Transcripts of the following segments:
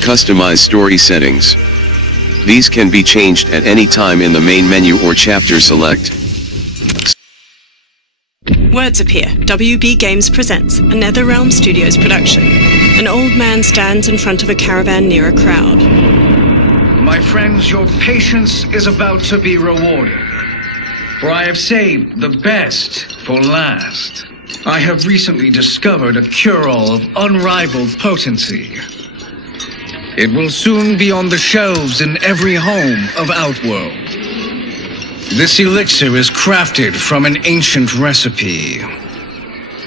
Customize story settings. These can be changed at any time in the main menu or chapter select. Words appear. WB Games presents a NetherRealm Studios production. An old man stands in front of a caravan near a crowd. My friends, your patience is about to be rewarded. For I have saved the best for last. I have recently discovered a cure-all of unrivaled potency. It will soon be on the shelves in every home of Outworld. This elixir is crafted from an ancient recipe.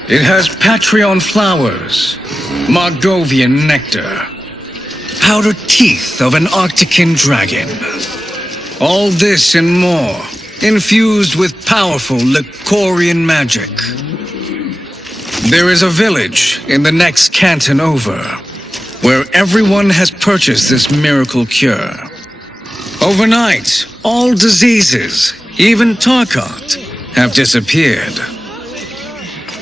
It has Patreon flowers, Margovian nectar, powdered teeth of an Arctican dragon. All this and more, infused with powerful Lycorian magic. There is a village in the next canton over, where everyone has purchased this miracle cure. Overnight, all diseases, even Tarkat, have disappeared.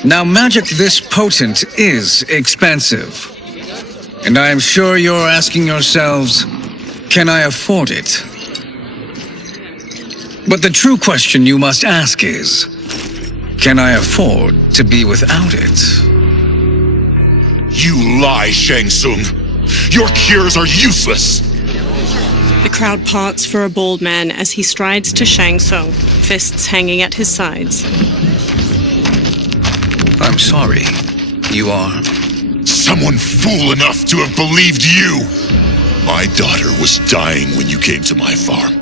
Now, magic this potent is expensive. And I am sure you're asking yourselves, can I afford it? But the true question you must ask is, can I afford to be without it? You lie, Shang Tsung. Your cures are useless. The crowd parts for a bald man as he strides to Shang Tsung, fists hanging at his sides. I'm sorry. You are? Someone fool enough to have believed you. My daughter was dying when you came to my farm.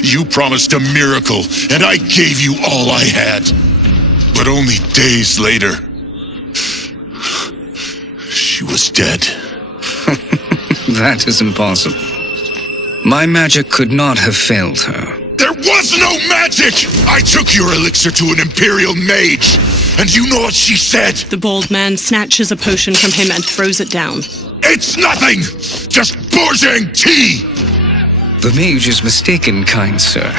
You promised a miracle, and I gave you all I had. But only days later, she was dead. That is impossible. My magic could not have failed her. There was no magic! I took your elixir to an Imperial mage, and you know what she said? The bald man snatches a potion from him and throws it down. It's nothing! Just Borjang tea! The mage is mistaken, kind sir.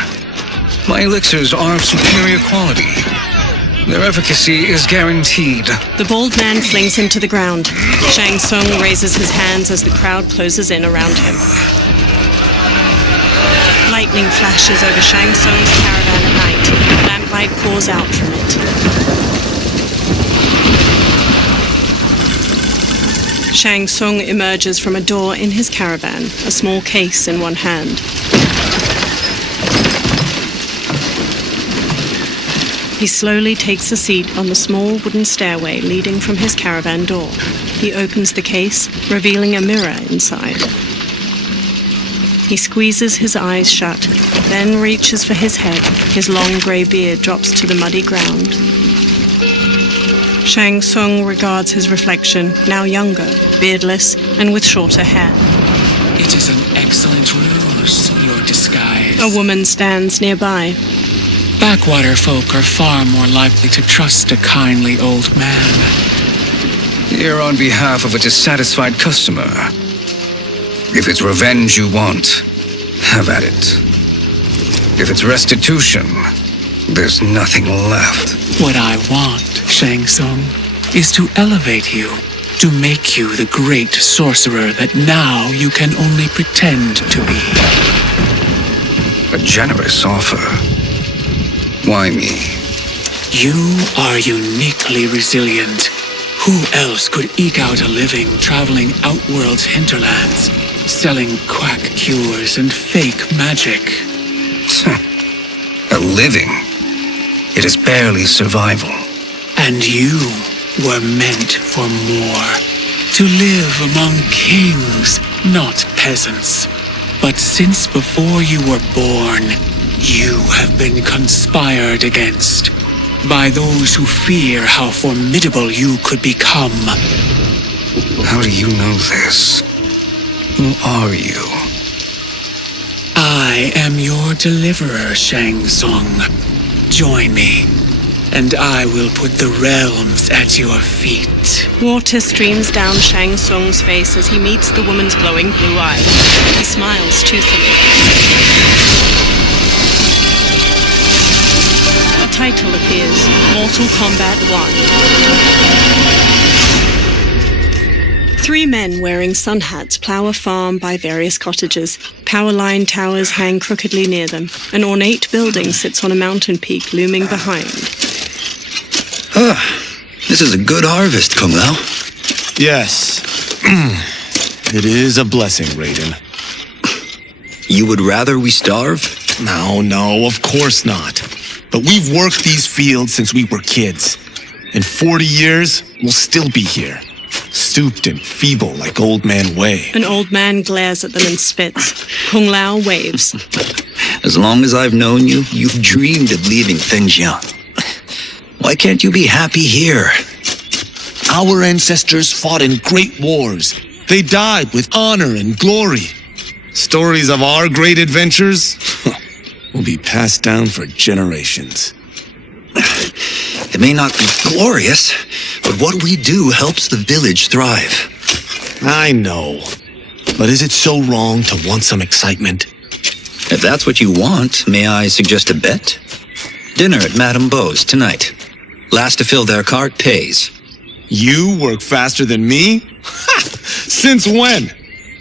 My elixirs are of superior quality. Their efficacy is guaranteed. The bald man flings him to the ground. Shang Tsung raises his hands as the crowd closes in around him. Lightning flashes over Shang Tsung's caravan at night. Lamplight pours out from it. Shang Tsung emerges from a door in his caravan, a small case in one hand. He slowly takes a seat on the small wooden stairway leading from his caravan door. He opens the case, revealing a mirror inside. He squeezes his eyes shut, then reaches for his head. His long grey beard drops to the muddy ground. Shang Tsung regards his reflection, now younger, beardless, and with shorter hair. It is an excellent ruse, your disguise. A woman stands nearby. Backwater folk are far more likely to trust a kindly old man. Here on behalf of a dissatisfied customer. If it's revenge you want, have at it. If it's restitution, there's nothing left. What I want, Shang Tsung, is to elevate you, to make you the great sorcerer that now you can only pretend to be. A generous offer. Why me? You are uniquely resilient. Who else could eke out a living traveling Outworld's hinterlands, selling quack cures and fake magic? A living? It is barely survival. And you were meant for more. To live among kings, not peasants. But since before you were born, you have been conspired against by those who fear how formidable you could become. How do you know this? Who are you? I am your deliverer, Shang Tsung. Join me, and I will put the realms at your feet. Water streams down Shang Tsung's face as he meets the woman's glowing blue eyes. He smiles toothily. Title appears, Mortal Kombat 1. Three men wearing sun hats plow a farm by various cottages. Power line towers hang crookedly near them. An ornate building sits on a mountain peak looming behind. This is a good harvest, Kung Lao. Yes. It is a blessing, Raiden. You would rather we starve? No, of course not. But we've worked these fields since we were kids. In 40 years, we'll still be here. Stooped and feeble like Old Man Wei. An old man glares at them and spits. Kung Lao waves. As long as I've known you, you've dreamed of leaving Fengjiang. Why can't you be happy here? Our ancestors fought in great wars. They died with honor and glory. Stories of our great adventures will be passed down for generations. It may not be glorious, but what we do helps the village thrive. I know. But is it so wrong to want some excitement? If that's what you want, may I suggest a bet? Dinner at Madame Beau's tonight. Last to fill their cart pays. You work faster than me? Ha! Since when?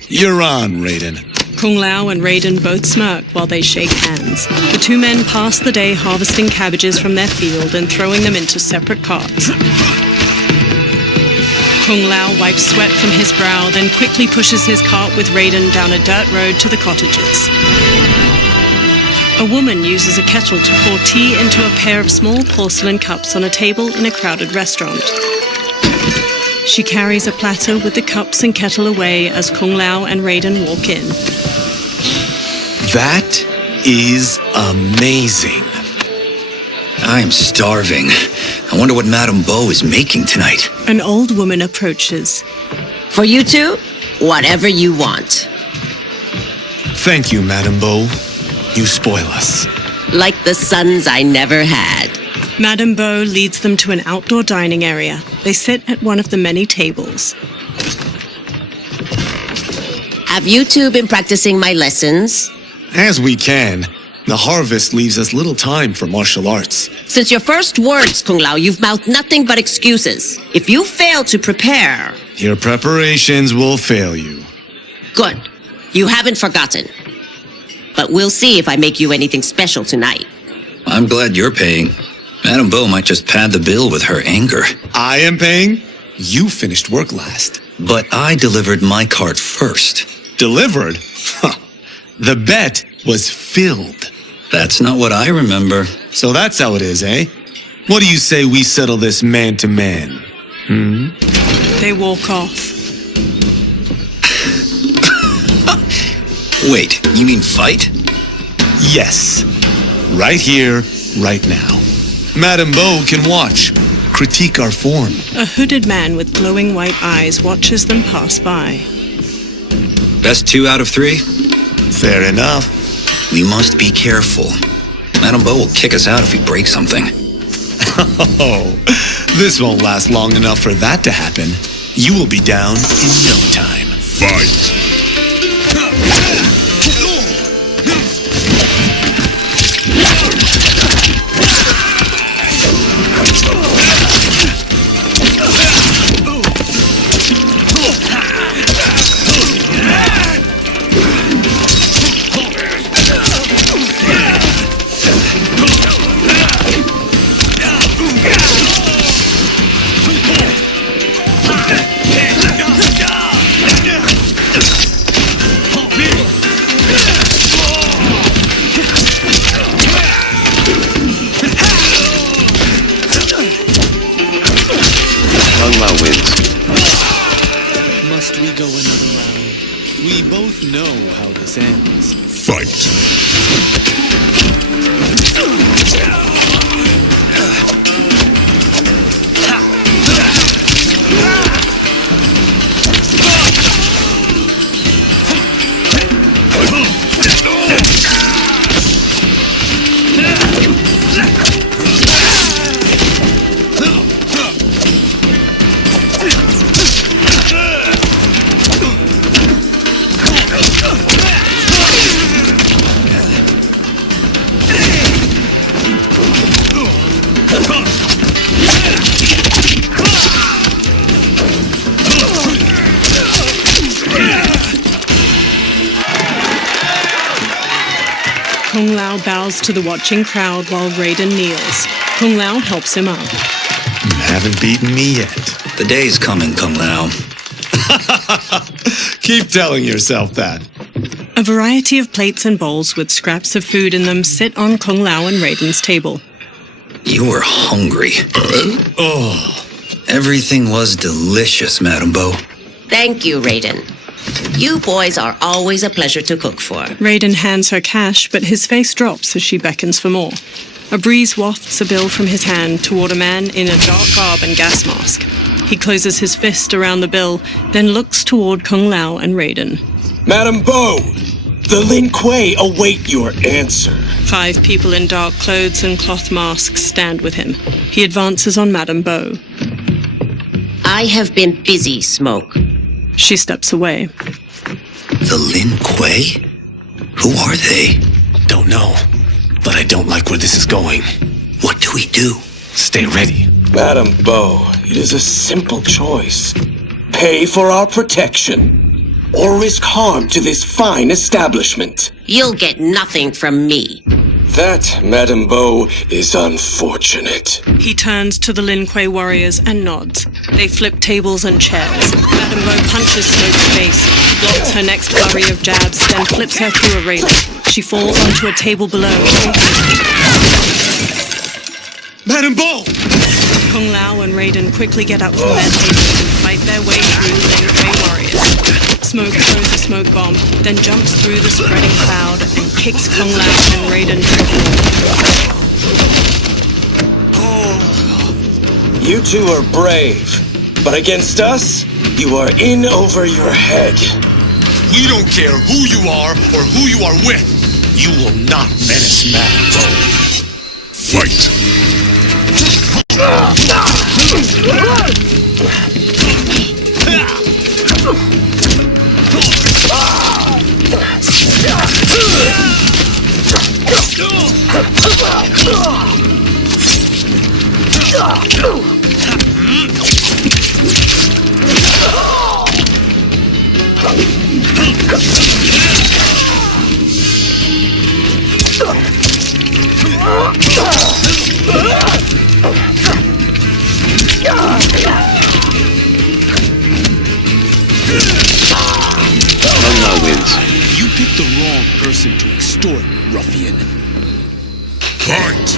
You're on, Raiden. Kung Lao and Raiden both smirk while they shake hands. The two men pass the day harvesting cabbages from their field and throwing them into separate carts. Kung Lao wipes sweat from his brow, then quickly pushes his cart with Raiden down a dirt road to the cottages. A woman uses a kettle to pour tea into a pair of small porcelain cups on a table in a crowded restaurant. She carries a platter with the cups and kettle away as Kung Lao and Raiden walk in. That is amazing. I am starving. I wonder what Madame Beau is making tonight. An old woman approaches. For you two, whatever you want. Thank you, Madame Beau. You spoil us. Like the sons I never had. Madame Beau leads them to an outdoor dining area. They sit at one of the many tables. Have you two been practicing my lessons? As we can. The harvest leaves us little time for martial arts. Since your first words, Kung Lao, you've mouthed nothing but excuses. If you fail to prepare... Your preparations will fail you. Good. You haven't forgotten. But we'll see if I make you anything special tonight. I'm glad you're paying. Madame Beau might just pad the bill with her anger. I am paying? You finished work last. But I delivered my cart first. Delivered? Huh. The bet was filled. That's not what I remember. So that's how it is, eh? What do you say we settle this man to man? They walk off. Wait, you mean fight? Yes. Right here, right now. Madame Beau can watch, critique our form. A hooded man with glowing white eyes watches them pass by. Best 2 out of 3? Fair enough. We must be careful. Madame Beau will kick us out if we break something. Oh, this won't last long enough for that to happen. You will be down in no time. Fight! Kung Lao wins. Must we go another round? We both know how this ends. Fight! Kung Lao bows to the watching crowd while Raiden kneels. Kung Lao helps him up. You haven't beaten me yet. The day's coming, Kung Lao. Keep telling yourself that. A variety of plates and bowls with scraps of food in them sit on Kung Lao and Raiden's table. You were hungry. Oh, Everything was delicious, Madame Bo. Thank you, Raiden. You boys are always a pleasure to cook for. Raiden hands her cash, but his face drops as she beckons for more. A breeze wafts a bill from his hand toward a man in a dark garb and gas mask. He closes his fist around the bill, then looks toward Kung Lao and Raiden. Madame Bo, the Lin Kuei await your answer. 5 people in dark clothes and cloth masks stand with him. He advances on Madame Bo. I have been busy, Smoke. She steps away. The Lin Kuei? Who are they? don't know. But I don't like where this is going. What do we do? Stay ready. Madame Bo, it is a simple choice. Pay for our protection, or risk harm to this fine establishment. You'll get nothing from me. That, Madame Bo, is unfortunate. He turns to the Lin Kuei warriors and nods. They flip tables and chairs. Madame Bo punches Smoke's face. He blocks her next flurry of jabs, then flips her through a railing. She falls onto a table below. Madame Bo! Kung Lao and Raiden quickly get up from their tables and fight their way through Lin Kuei warriors. Smoke throws a smoke bomb, then jumps through the spreading cloud and kicks Kung Lao and Raiden to the floor. You two are brave, but against us, you are in over your head. We don't care who you are or who you are with. You will not menace Madame Bo. Fight! Panda wins. You picked the wrong person to extort, ruffian. Fight!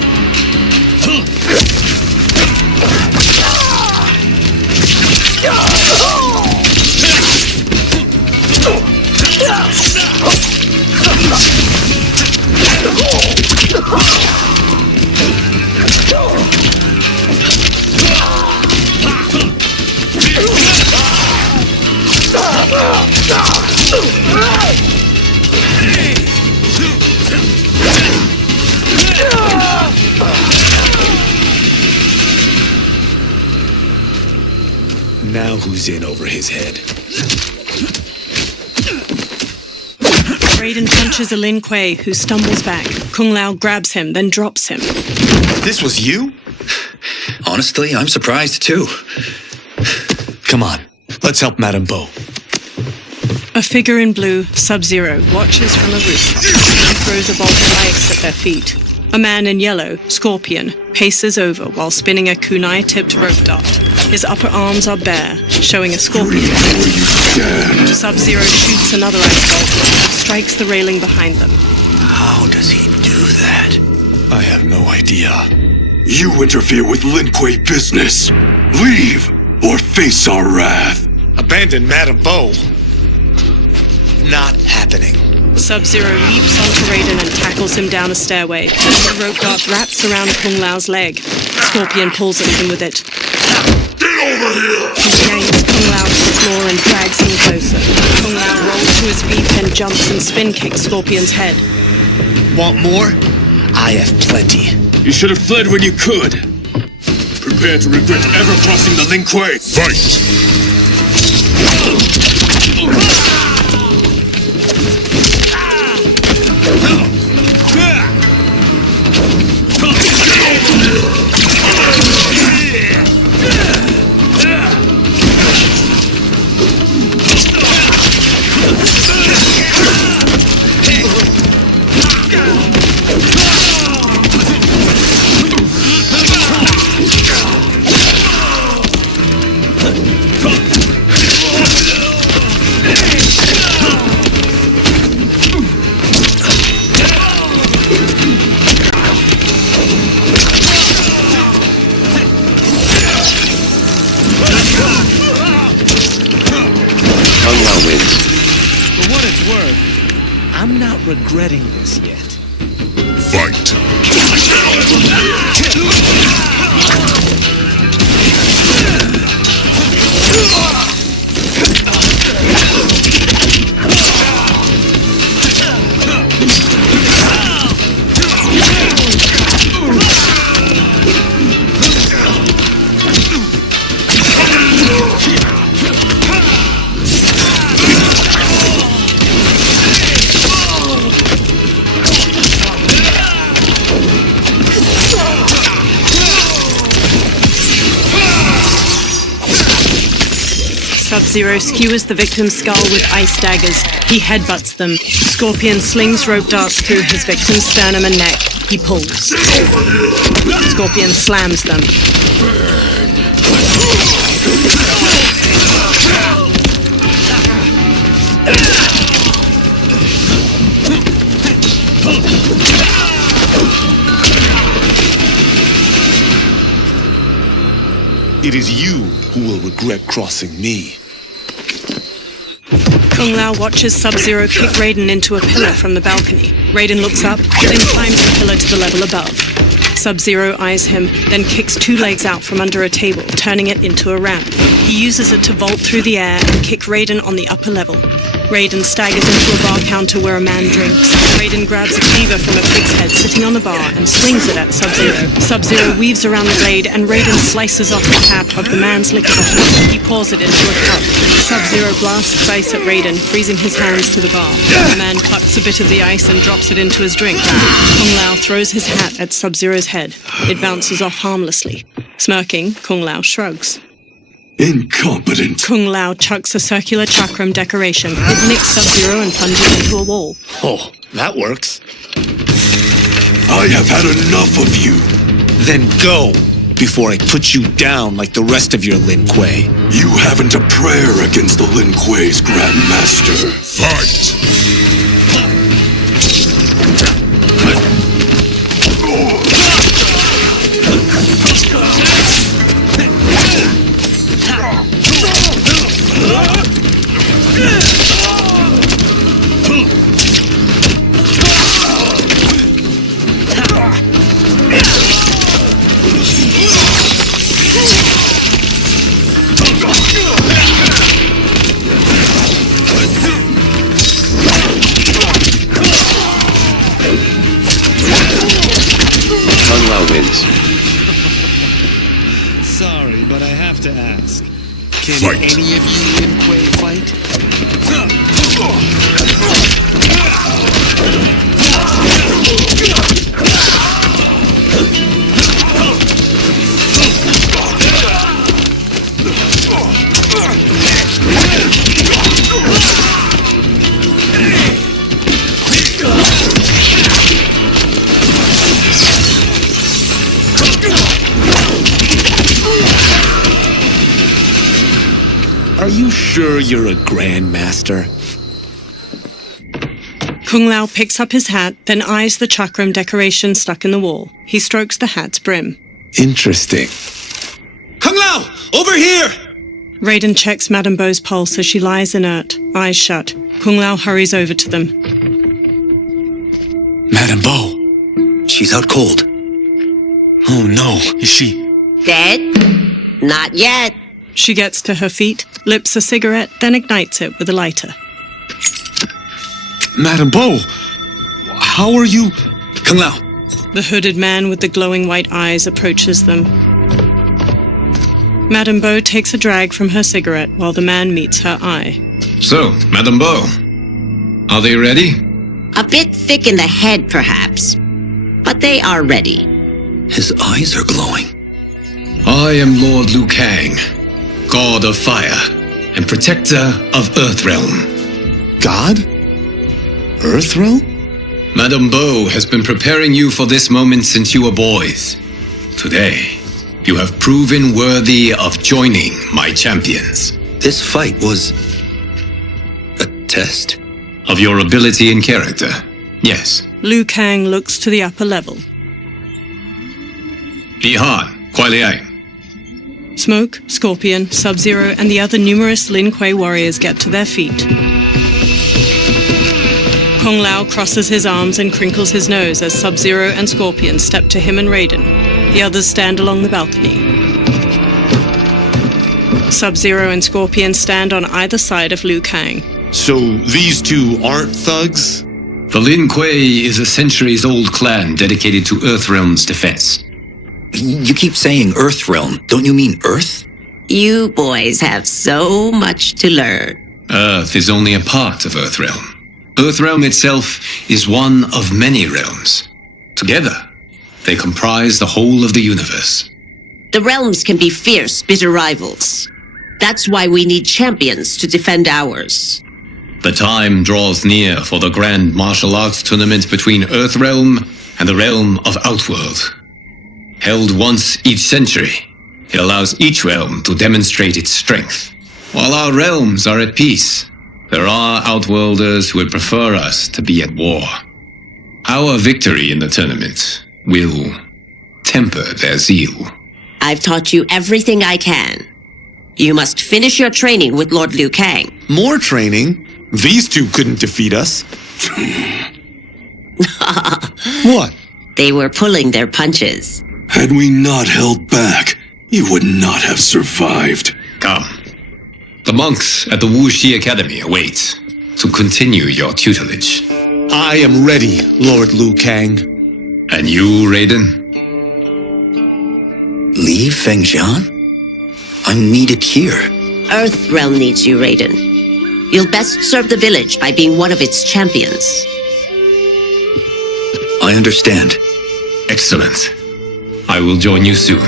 Now who's in over his head? Raiden punches a Lin Kuei, who stumbles back. Kung Lao grabs him, then drops him. This was you? Honestly, I'm surprised too. Come on, let's help Madame Bo. A figure in blue, Sub-Zero, watches from a rooftop and throws a bolt of ice at their feet. A man in yellow, Scorpion, paces over while spinning a kunai-tipped rope dart. His upper arms are bare, showing a scorpion. Sub-Zero shoots another ice bolt and strikes the railing behind them. How does he do that? I have no idea. You interfere with Lin Kuei business. Leave or face our wrath. Abandon Madame Bo. Not happening. Sub-Zero leaps onto Raiden and tackles him down a stairway. The rope dart wraps around Kung Lao's leg. Scorpion pulls at him with it. Get over here! He yanks Kung Lao to the floor and drags him closer. Kung Lao rolls to his feet, then jumps and spin kicks Scorpion's head. Want more? I have plenty. You should have fled when you could. Prepare to regret ever crossing the Lin Kuei. Fight! Kung Lao wins. For what it's worth, I'm not regretting this yet. Fight. Sub-Zero skewers the victim's skull with ice daggers. He headbutts them. Scorpion slings rope darts through his victim's sternum and neck. He pulls. Scorpion slams them. It is you who will regret crossing me. Kung Lao watches Sub-Zero kick Raiden into a pillar from the balcony. Raiden looks up, then climbs the pillar to the level above. Sub-Zero eyes him, then kicks two legs out from under a table, turning it into a ramp. He uses it to vault through the air and kick Raiden on the upper level. Raiden staggers into a bar counter where a man drinks. Raiden grabs a cleaver from a pig's head sitting on the bar and swings it at Sub-Zero. Sub-Zero weaves around the blade and Raiden slices off the cap of the man's liquor bottle. He pours it into a cup. Sub-Zero blasts ice at Raiden, freezing his hands to the bar. The man plucks a bit of the ice and drops it into his drink. Kung Lao throws his hat at Sub-Zero's head. It bounces off harmlessly. Smirking, Kung Lao shrugs. Incompetent. Kung Lao chucks a circular chakram decoration. It nicks Sub-Zero and plunges into a wall. Oh, that works. I have had enough of you. Then go, before I put you down like the rest of your Lin Kuei. You haven't a prayer against the Lin Kuei's Grand Master. Fight. Kung Lao wins. Sorry, but I have to ask. Can Fight. any of you Lin Kuei fight? Are you sure you're a Grandmaster? Kung Lao picks up his hat, then eyes the chakram decoration stuck in the wall. He strokes the hat's brim. Interesting. Kung Lao, over here! Raiden checks Madame Bo's pulse as she lies inert, eyes shut. Kung Lao hurries over to them. Madame Bo. She's out cold. Oh no, is she? Dead? Not yet. She gets to her feet, lips a cigarette, then ignites it with a lighter. Madame Bo, how are you? Kung Lao. The hooded man with the glowing white eyes approaches them. Madame Bo takes a drag from her cigarette while the man meets her eye. So, Madame Bo, are they ready? A bit thick in the head, perhaps. But they are ready. His eyes are glowing. I am Lord Liu Kang, God of Fire and Protector of Earthrealm. God? Earthrealm? Madame Bo has been preparing you for this moment since you were boys. Today, You have proven worthy of joining my champions. This fight was a test? Of your ability and character, yes. Liu Kang looks to the upper level. Ihan, Kuai Liang. Smoke, Scorpion, Sub-Zero, and the other numerous Lin Kuei warriors get to their feet. Kung Lao crosses his arms and crinkles his nose as Sub-Zero and Scorpion step to him and Raiden. The others stand along the balcony. Sub-Zero and Scorpion stand on either side of Liu Kang. So these two aren't thugs? The Lin Kuei is a centuries-old clan dedicated to Earthrealm's defense. You keep saying Earthrealm. Don't you mean Earth? You boys have so much to learn. Earth is only a part of Earthrealm. Earthrealm itself is one of many realms. Together, they comprise the whole of the universe. The realms can be fierce, bitter rivals. That's why we need champions to defend ours. The time draws near for the grand martial arts tournament between Earthrealm and the realm of Outworld. Held once each century, it allows each realm to demonstrate its strength. While our realms are at peace, there are Outworlders who would prefer us to be at war. Our victory in the tournament will temper their zeal. I've taught you everything I can. You must finish your training with Lord Liu Kang. More training? These two couldn't defeat us. What? They were pulling their punches. Had we not held back, you would not have survived. Come. The monks at the Wuxi Academy await to continue your tutelage. I am ready, Lord Liu Kang. And you, Raiden? Leave Fengjian? I'm needed here. Earthrealm needs you, Raiden. You'll best serve the village by being one of its champions. I understand. Excellent. I will join you soon.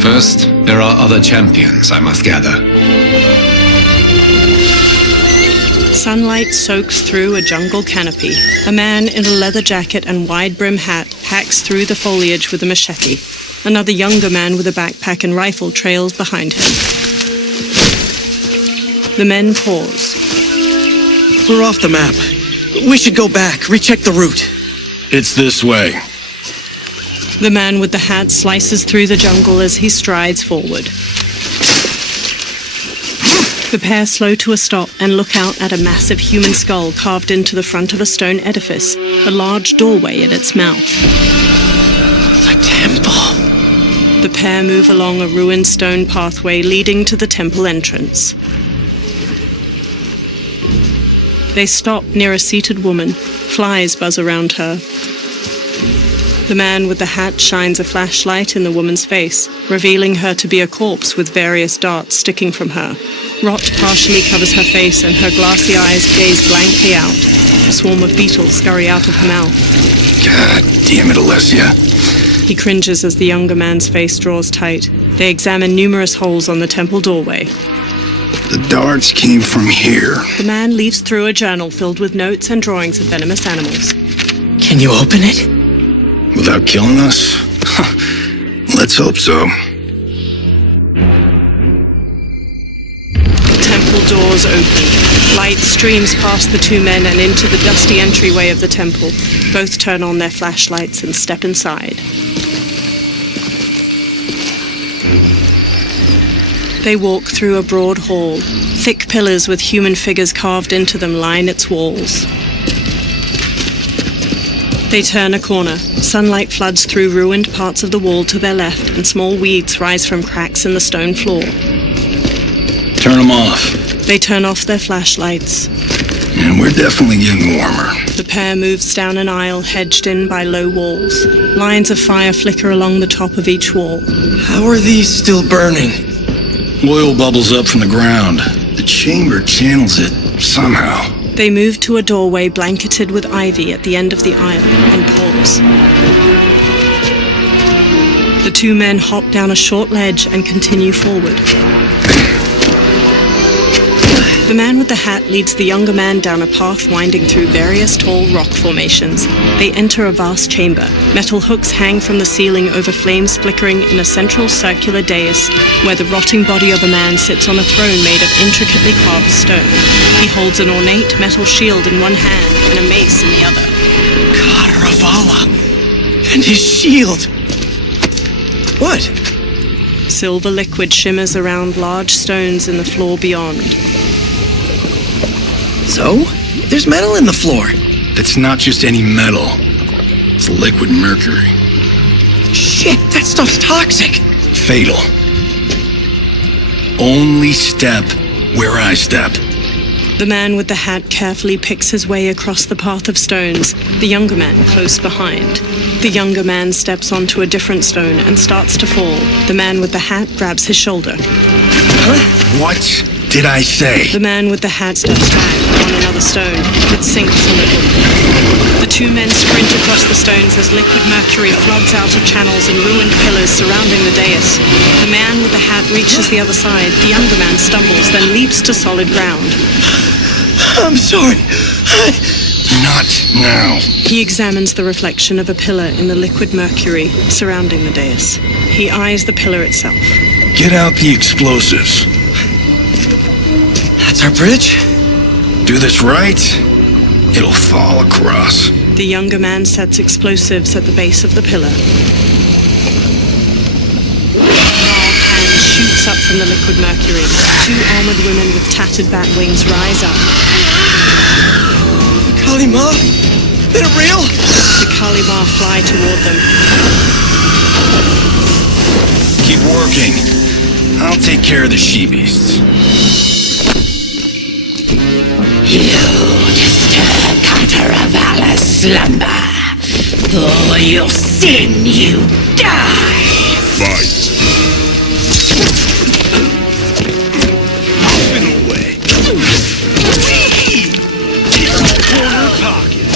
First, there are other champions I must gather. Sunlight soaks through a jungle canopy. A man in a leather jacket and wide-brim hat hacks through the foliage with a machete. Another younger man with a backpack and rifle trails behind him. The men pause. We're off the map. We should go back, recheck the route. It's this way. The man with the hat slices through the jungle as he strides forward. The pair slow to a stop and look out at a massive human skull carved into the front of a stone edifice, a large doorway at its mouth. The temple. The pair move along a ruined stone pathway leading to the temple entrance. They stop near a seated woman. Flies buzz around her. The man with the hat shines a flashlight in the woman's face, revealing her to be a corpse with various darts sticking from her. Rot partially covers her face and her glassy eyes gaze blankly out. A swarm of beetles scurry out of her mouth. God damn it, Alessia. He cringes as the younger man's face draws tight. They examine numerous holes on the temple doorway. The darts came from here. The man leaves through a journal filled with notes and drawings of venomous animals. Can you open it? Without killing us? Let's hope so. Temple doors open. Light streams past the two men and into the dusty entryway of the temple. Both turn on their flashlights and step inside. They walk through a broad hall. Thick pillars with human figures carved into them line its walls. They turn a corner. Sunlight floods through ruined parts of the wall to their left, and small weeds rise from cracks in the stone floor. Turn them off. They turn off their flashlights. And we're definitely getting warmer. The pair moves down an aisle hedged in by low walls. Lines of fire flicker along the top of each wall. How are these still burning? Oil bubbles up from the ground. The chamber channels it somehow. They move to a doorway blanketed with ivy at the end of the aisle and pause. The two men hop down a short ledge and continue forward. The man with the hat leads the younger man down a path winding through various tall rock formations. They enter a vast chamber. Metal hooks hang from the ceiling over flames flickering in a central circular dais where the rotting body of a man sits on a throne made of intricately carved stone. He holds an ornate metal shield in one hand and a mace in the other. Ravala! And his shield! What? Silver liquid shimmers around large stones in the floor beyond. So? There's metal in the floor. That's not just any metal. It's liquid mercury. Shit, that stuff's toxic. Fatal. Only step where I step. The man with the hat carefully picks his way across the path of stones, the younger man close behind. The younger man steps onto a different stone and starts to fall. The man with the hat grabs his shoulder. Huh? What did I say? The man with the hat steps back on another stone. It sinks a little. The two men sprint across the stones as liquid mercury floods out of channels and ruined pillars surrounding the dais. The man with the hat reaches the other side. The younger man stumbles, then leaps to solid ground. I'm sorry. Not now. He examines the reflection of a pillar in the liquid mercury surrounding the dais. He eyes the pillar itself. Get out the explosives. That's our bridge? Do this right, it'll fall across. The younger man sets explosives at the base of the pillar. Gnarled hand shoots up from the liquid mercury. Two armored women with tattered bat wings rise up. Kalima? They're real? The Kalima fly toward them. Keep working. I'll take care of the she-beasts. You disturb Kataravalla's slumber. For your sin, you die. Fight. Up and away. Corner pocket.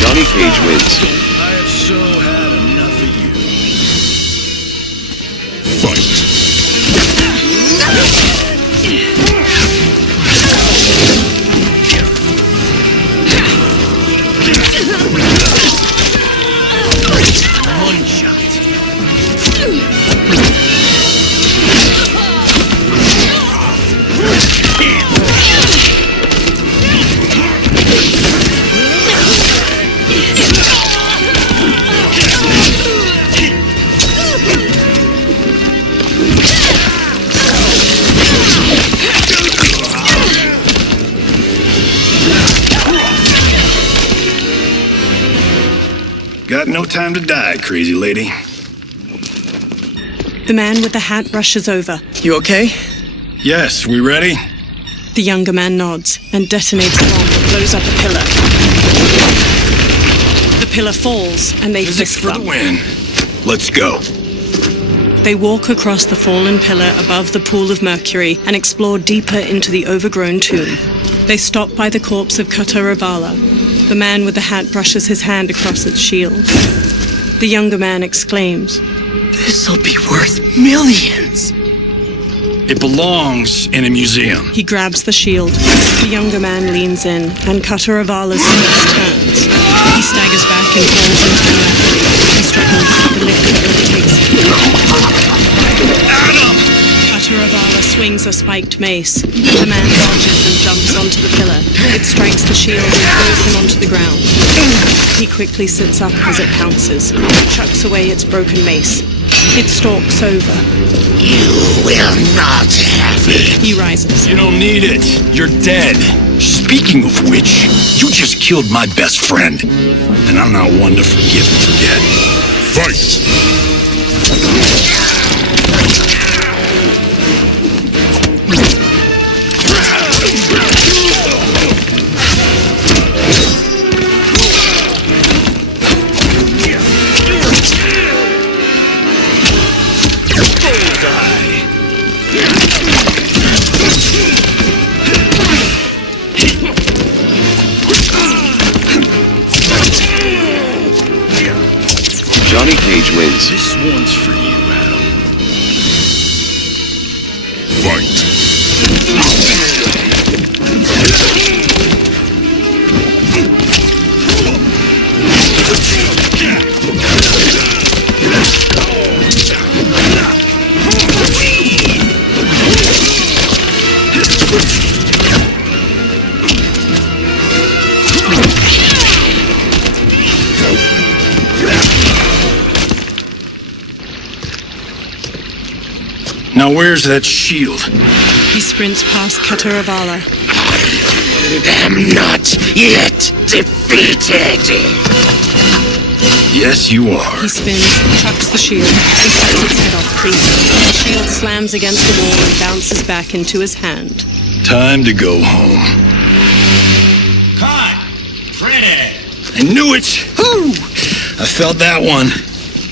Johnny Cage wins. I have so had enough of you. Fight. One shot. Got no time to die, crazy lady. The man with the hat rushes over. You okay? Yes, we ready? The younger man nods and detonates a bomb that blows up a pillar. The pillar falls and they Physics fist for the bump. win. Let's go. They walk across the fallen pillar above the pool of mercury and explore deeper into the overgrown tomb. They stop by the corpse of Kataravala. The man with the hat brushes his hand across its shield. The younger man exclaims, This'll be worth millions. It belongs in a museum. He grabs the shield. The younger man leans in, and Kataravala's face turns. He staggers back and falls into the mercury. He struggles, the liquid overtakes him. Kataravala swings a spiked mace. The man dodges and jumps onto the pillar. It strikes the shield and throws him onto the ground. He quickly sits up as it pounces. He chucks away its broken mace. It stalks over. You will not have it. He rises. You don't need it. You're dead. Speaking of which, you just killed my best friend. And I'm not one to forgive and forget. Fight! Johnny Cage wins. This one's for you, Adam. Fight! Now where's that shield? He sprints past Kataravala. I am not yet defeated. Yes, you are. He spins, chucks the shield, and cuts its head off clean. The shield slams against the wall and bounces back into his hand. Time to go home. Cut! Credit! I knew it! Woo! I felt that one.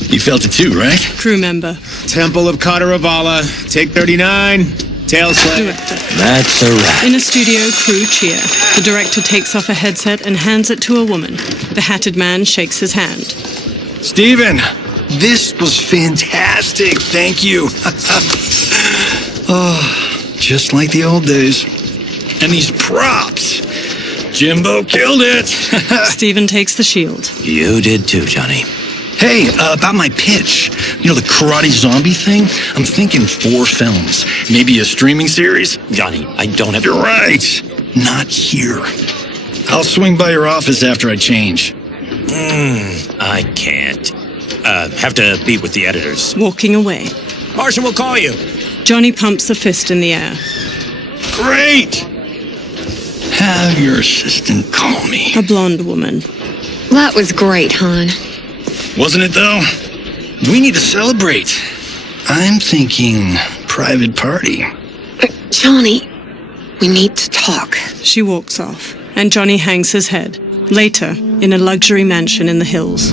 You felt it too, right? Crew member. Temple of Kataravala, take 39, tail slap. Director. That's a wrap. In a studio, crew cheer. The director takes off a headset and hands it to a woman. The hatted man shakes his hand. Steven, this was fantastic. Thank you. Oh, just like the old days. And these props. Jimbo killed it. Steven takes the shield. You did too, Johnny. Hey, about my pitch. You know, the karate zombie thing? I'm thinking 4 films. Maybe a streaming series? Johnny, I don't have... You're right. Not here. I'll swing by your office after I change. I can't. Have to be with the editors. Walking away. Marshall will call you. Johnny pumps a fist in the air. Great! Have your assistant call me. A blonde woman. That was great, hon. Wasn't it, though? We need to celebrate. I'm thinking private party. Johnny, we need to talk. She walks off, and Johnny hangs his head. Later, in a luxury mansion in the hills.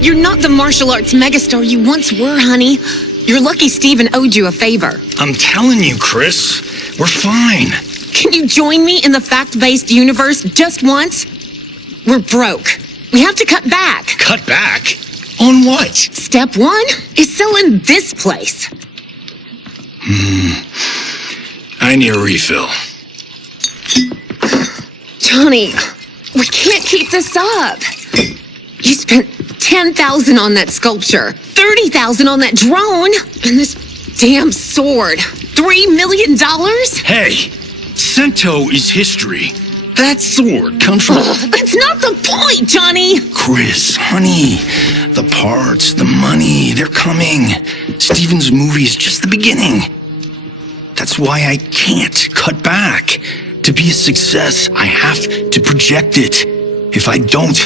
You're not the martial arts megastar you once were, honey. You're lucky Steven owed you a favor. I'm telling you, Chris, we're fine. Can you join me in the fact-based universe just once? We're broke. We have to cut back. Cut back? On what? Step 1 is selling this place. I need a refill. Johnny, we can't keep this up. You spent $10,000 on that sculpture, $30,000 on that drone, and this damn sword. $3 million? Hey, Sento is history. That sword comes from... That's not the point, Johnny! Chris, honey, the parts, the money, they're coming. Steven's movie is just the beginning. That's why I can't cut back. To be a success, I have to project it. If I don't,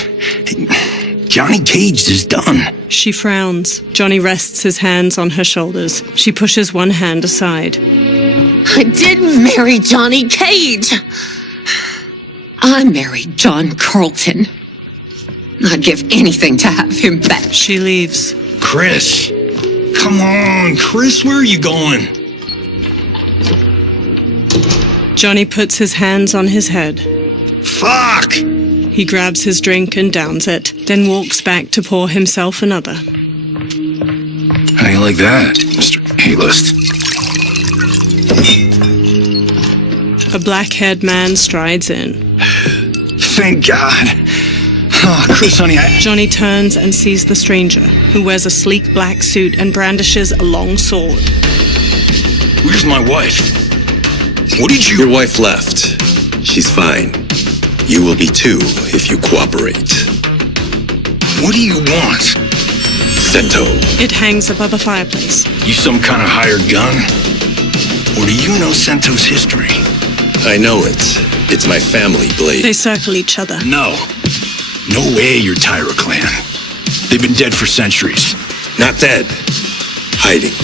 Johnny Cage is done. She frowns. Johnny rests his hands on her shoulders. She pushes one hand aside. I didn't marry Johnny Cage. I married John Carlton. I'd give anything to have him back. She leaves. Chris, come on, Chris, where are you going? Johnny puts his hands on his head. Fuck! He grabs his drink and downs it, then walks back to pour himself another. How do you like that, Mr. A-list? A black-haired man strides in. Thank God. Oh, Chris, honey, Johnny turns and sees the stranger, who wears a sleek black suit and brandishes a long sword. Where's my wife? What did you... Your wife left. She's fine. You will be too, if you cooperate. What do you want? Sento. It hangs above a fireplace. You some kind of hired gun? Or do you know Sento's history? I know it. It's my family blade. They circle each other. No. No way you're Tyra clan. They've been dead for centuries. Not dead. Hiding.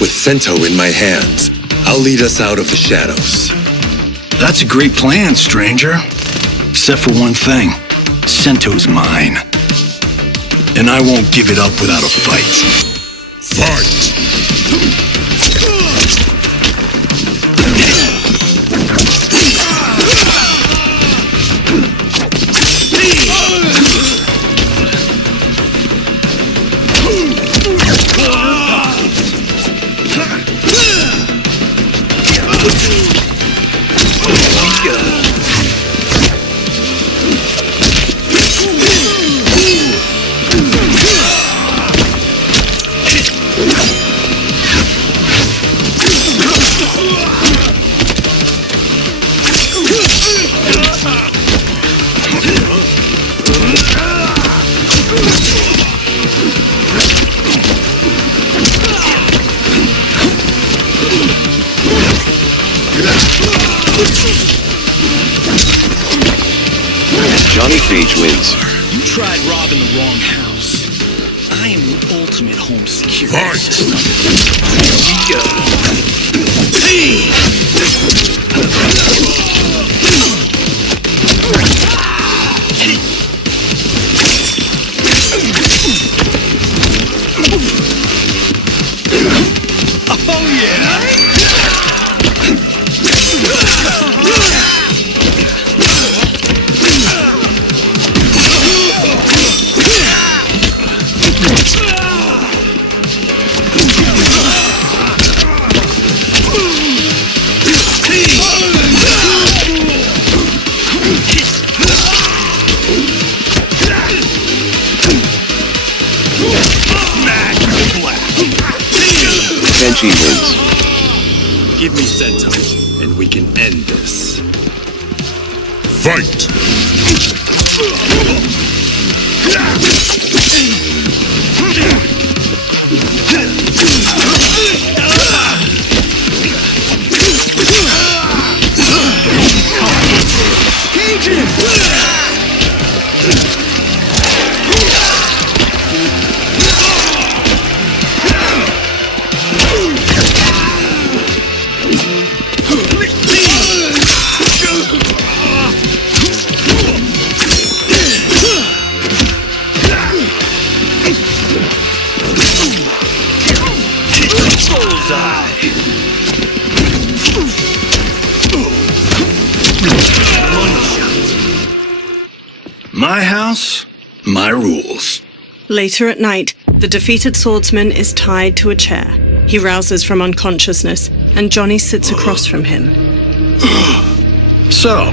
With Sento in my hands, I'll lead us out of the shadows. That's a great plan, stranger. Except for one thing. Sento's mine. And I won't give it up without a fight. Fight! Johnny Cage wins. You tried robbing the wrong house. I am the ultimate home security system. Here we go. Oh yeah! Kenji wins. Give me Sento, and we can end this. Fight! My house, my rules. Later at night, the defeated swordsman is tied to a chair. He rouses from unconsciousness, and Johnny sits across from him. So,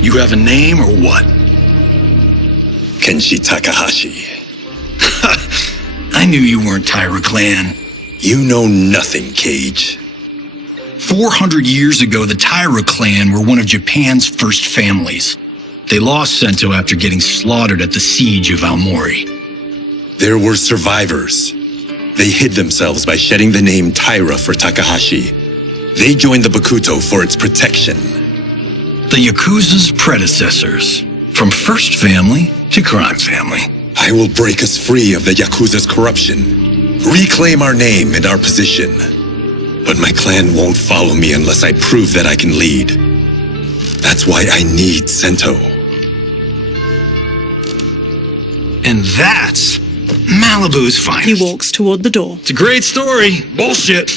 you have a name or what? Kenshi Takahashi. I knew you weren't Tyra clan. You know nothing, Cage. 400 years ago, the Tyra clan were one of Japan's first families. They lost Sento after getting slaughtered at the siege of Aomori. There were survivors. They hid themselves by shedding the name Tyra for Takahashi. They joined the Bakuto for its protection. The Yakuza's predecessors. From first family to crime family. I will break us free of the Yakuza's corruption. Reclaim our name and our position. But my clan won't follow me unless I prove that I can lead. That's why I need Sento. And that's Malibu's finest. He walks toward the door. It's a great story. Bullshit.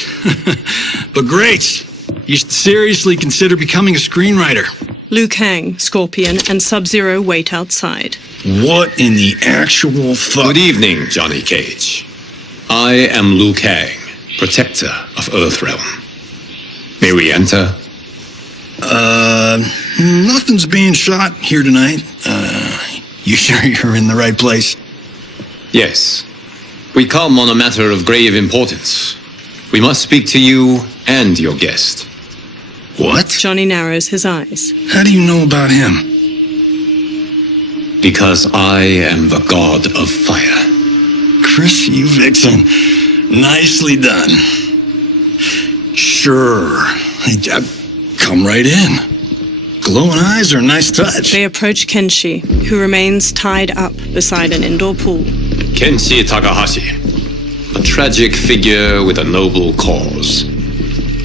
But great. You should seriously consider becoming a screenwriter. Liu Kang, Scorpion, and Sub-Zero wait outside. What in the actual fuck? Good evening, Johnny Cage. I am Liu Kang, protector of Earthrealm. May we enter? Nothing's being shot here tonight. You sure you're in the right place? Yes. We come on a matter of grave importance. We must speak to you and your guest. What? Johnny narrows his eyes. How do you know about him? Because I am the god of fire. Chris, you vixen. Nicely done. Sure. Come right in. Glowing eyes are a nice touch. They approach Kenshi, who remains tied up beside an indoor pool. Kenshi Takahashi, a tragic figure with a noble cause.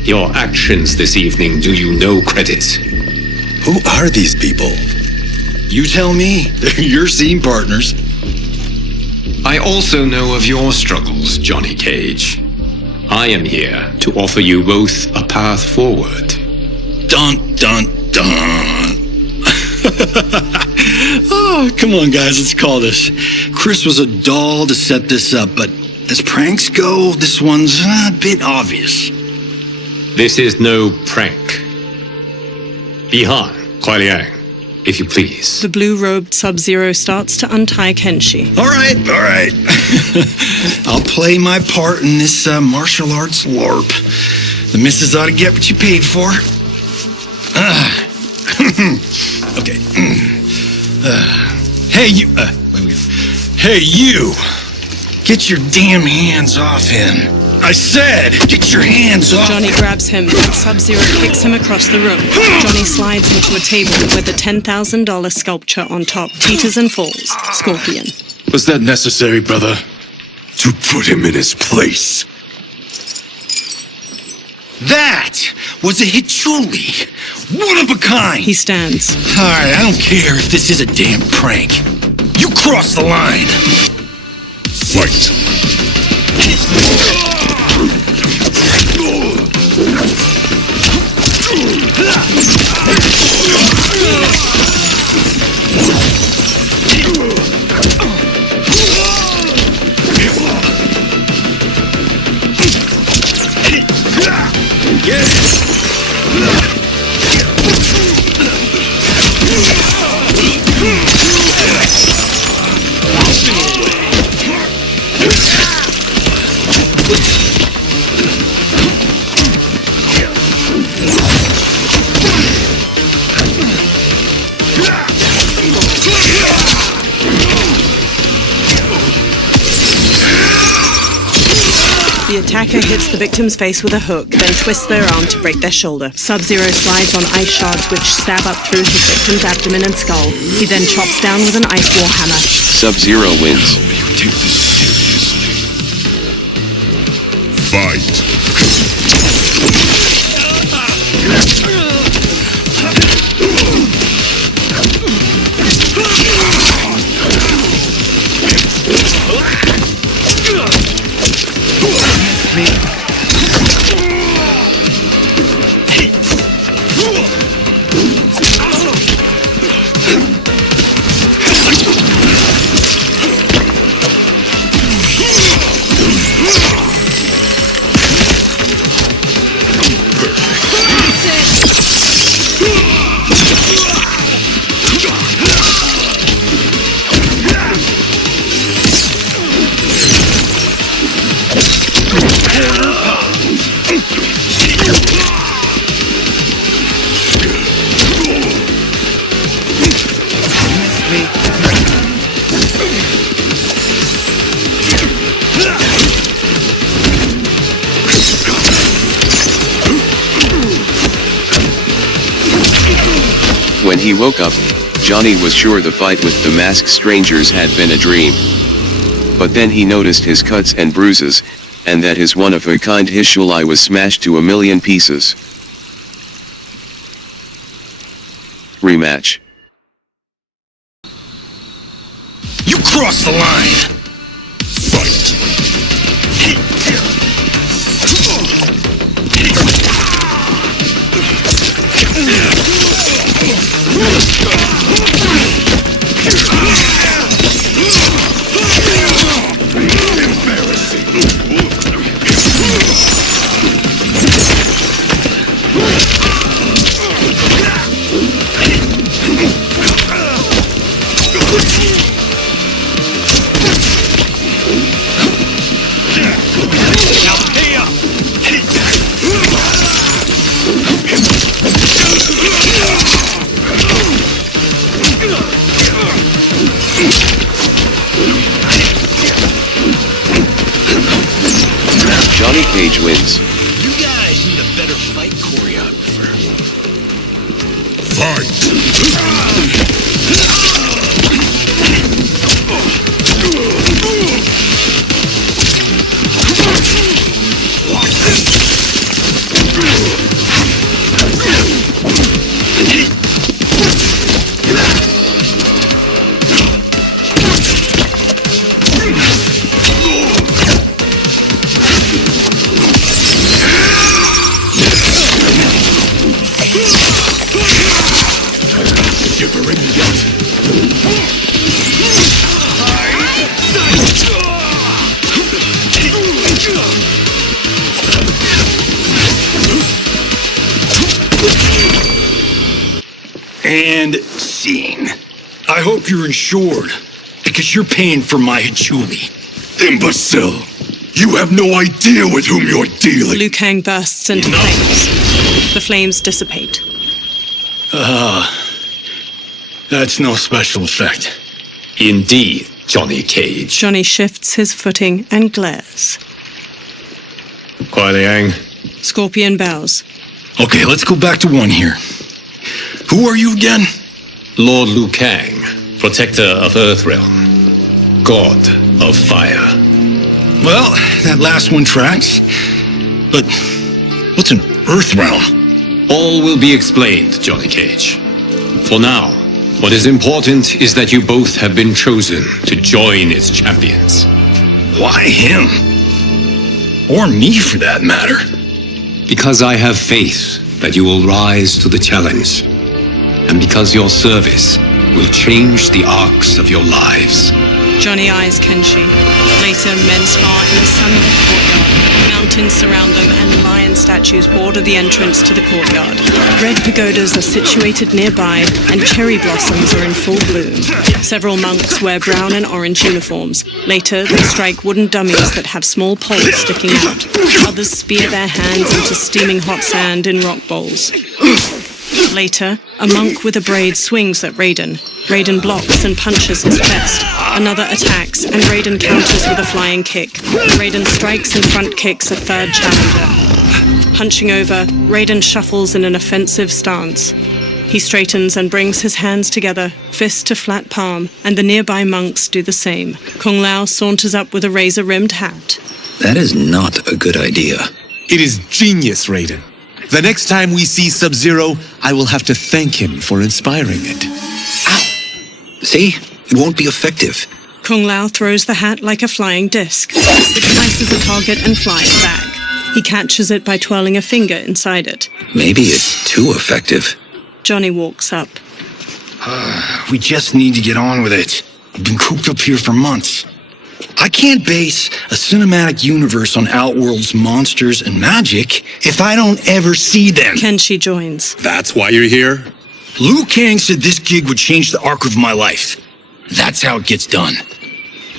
Your actions this evening do you no credit. Who are these people? You tell me. They're your scene partners. I also know of your struggles, Johnny Cage. I am here to offer you both a path forward. Dun, dun, dun. Oh, come on, guys, let's call this. Chris was a doll to set this up, but as pranks go, this one's a bit obvious. This is no prank. Bihan, Kuai Liang, if you please. The blue-robed Sub-Zero starts to untie Kenshi. All right. I'll play my part in this martial arts LARP. The missus ought to get what you paid for. Okay. Hey, you. Hey, you. Get your damn hands off him. I said, get your hands off. Johnny grabs him, and Sub-Zero kicks him across the room. Johnny slides into a table with a $10,000 sculpture on top, teeters and falls. Scorpion. Was that necessary, brother? To put him in his place. That was a Hichuli. One of a kind. He stands. All right, I don't care if this is a damn prank. You crossed the line. Fight. The attacker hits the victim's face with a hook, then twists their arm to break their shoulder. Sub-Zero slides on ice shards which stab up through his victim's abdomen and skull. He then chops down with an ice war hammer. Sub-Zero wins. Take this seriously. Fight. When he woke up, Johnny was sure the fight with the masked strangers had been a dream. But then he noticed his cuts and bruises, and that his one-of-a-kind Hichuli was smashed to a million pieces. Rematch. You crossed the line! Fight! wins. You guys need a better fight choreographer. Shivering yet. And scene. I hope you're insured, because you're paying for my Hachuli. Imbecile! You have no idea with whom you're dealing! Liu Kang bursts into flames. The flames dissipate. That's no special effect. Indeed, Johnny Cage. Johnny shifts his footing and glares. Kuai Liang. Scorpion bows. Okay, let's go back to one here. Who are you again? Lord Liu Kang, protector of Earthrealm, god of fire. Well, that last one tracks. But what's an Earthrealm? All will be explained, Johnny Cage. For now, what is important is that you both have been chosen to join its champions. Why him? Or me, for that matter. Because I have faith that you will rise to the challenge. And because your service will change the arcs of your lives. Johnny eyes Kenshi. Later, men spar in a sunlit courtyard. Mountains surround them, and lion statues border the entrance to the courtyard. Red pagodas are situated nearby, and cherry blossoms are in full bloom. Several monks wear brown and orange uniforms. Later, they strike wooden dummies that have small poles sticking out. Others spear their hands into steaming hot sand in rock bowls. Later, a monk with a braid swings at Raiden. Raiden blocks and punches his chest. Another attacks, and Raiden counters with a flying kick. Raiden strikes and front kicks a third challenger. Hunching over, Raiden shuffles in an offensive stance. He straightens and brings his hands together, fist to flat palm, and the nearby monks do the same. Kung Lao saunters up with a razor-rimmed hat. That is not a good idea. It is genius, Raiden. The next time we see Sub-Zero, I will have to thank him for inspiring it. Ow! See? It won't be effective. Kung Lao throws the hat like a flying disc. It slices a target and flies back. He catches it by twirling a finger inside it. Maybe it's too effective. Johnny walks up. We just need to get on with it. We've been cooped up here for months. I can't base a cinematic universe on Outworld's monsters and magic if I don't ever see them. Kenshi joins. That's why you're here? Liu Kang said this gig would change the arc of my life. That's how it gets done.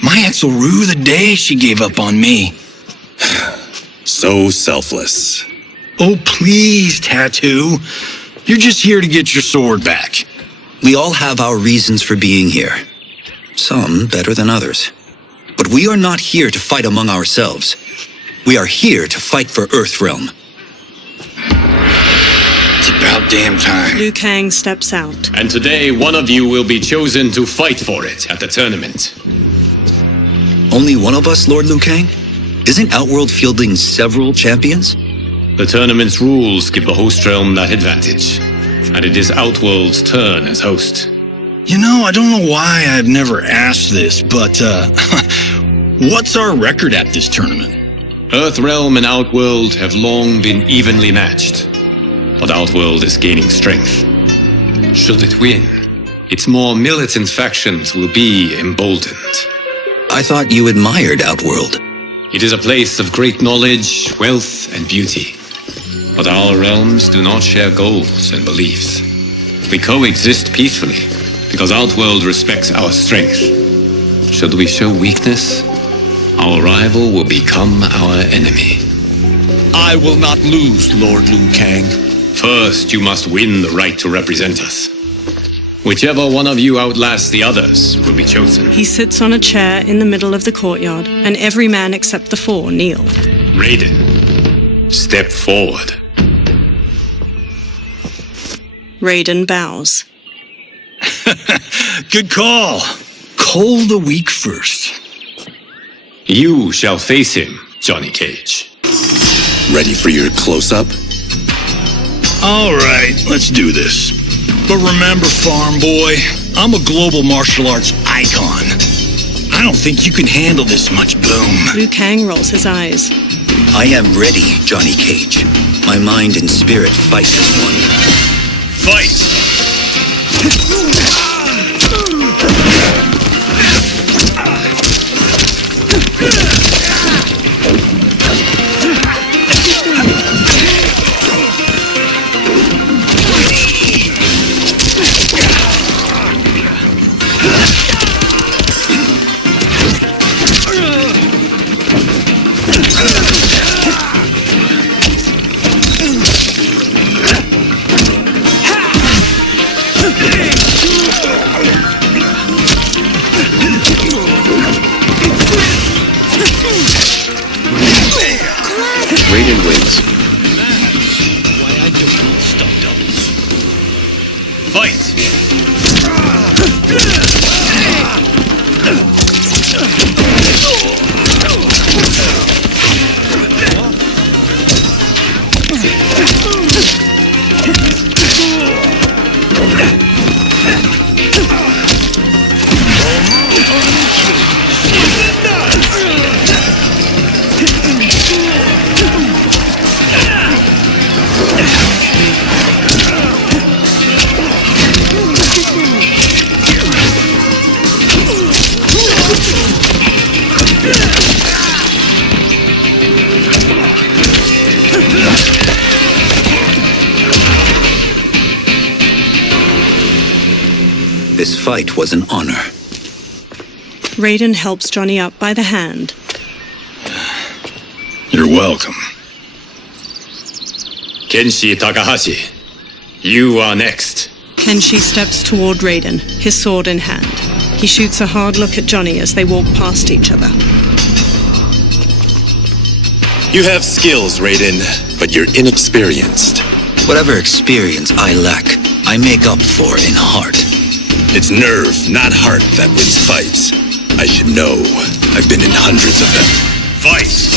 My ex will rue the day she gave up on me. So selfless. Oh, please, Tattoo. You're just here to get your sword back. We all have our reasons for being here. Some better than others. But we are not here to fight among ourselves. We are here to fight for Earthrealm. It's about damn time. Liu Kang steps out. And today, one of you will be chosen to fight for it at the tournament. Only one of us, Lord Liu Kang? Isn't Outworld fielding several champions? The tournament's rules give the host realm that advantage. And it is Outworld's turn as host. You know, I don't know why I've never asked this, but, what's our record at this tournament? Earthrealm and Outworld have long been evenly matched. But Outworld is gaining strength. Should it win, its more militant factions will be emboldened. I thought you admired Outworld. It is a place of great knowledge, wealth, and beauty. But our realms do not share goals and beliefs. We coexist peacefully, because Outworld respects our strength. Should we show weakness, our rival will become our enemy. I will not lose, Lord Liu Kang. First, you must win the right to represent us. Whichever one of you outlasts the others will be chosen. He sits on a chair in the middle of the courtyard, and every man except the four kneel. Raiden, Step forward. Raiden bows. Good call. Call the weak first. You shall face him, Johnny Cage. Ready for your close-up? All right, let's do this. But remember, farm boy, I'm a global martial arts icon. I don't think you can handle this much boom. Liu Kang rolls his eyes. I am ready, Johnny Cage. My mind and spirit fight as one. Fight! Raiden wins. Why I don't need stuff doubles. Fight! This fight was an honor. Raiden helps Johnny up by the hand. You're welcome. Kenshi Takahashi, you are next. Kenshi steps toward Raiden, his sword in hand. He shoots a hard look at Johnny as they walk past each other. You have skills, Raiden, but you're inexperienced. Whatever experience I lack, I make up for in heart. It's nerve, not heart, that wins fights. I should know. I've been in hundreds of them. Fight!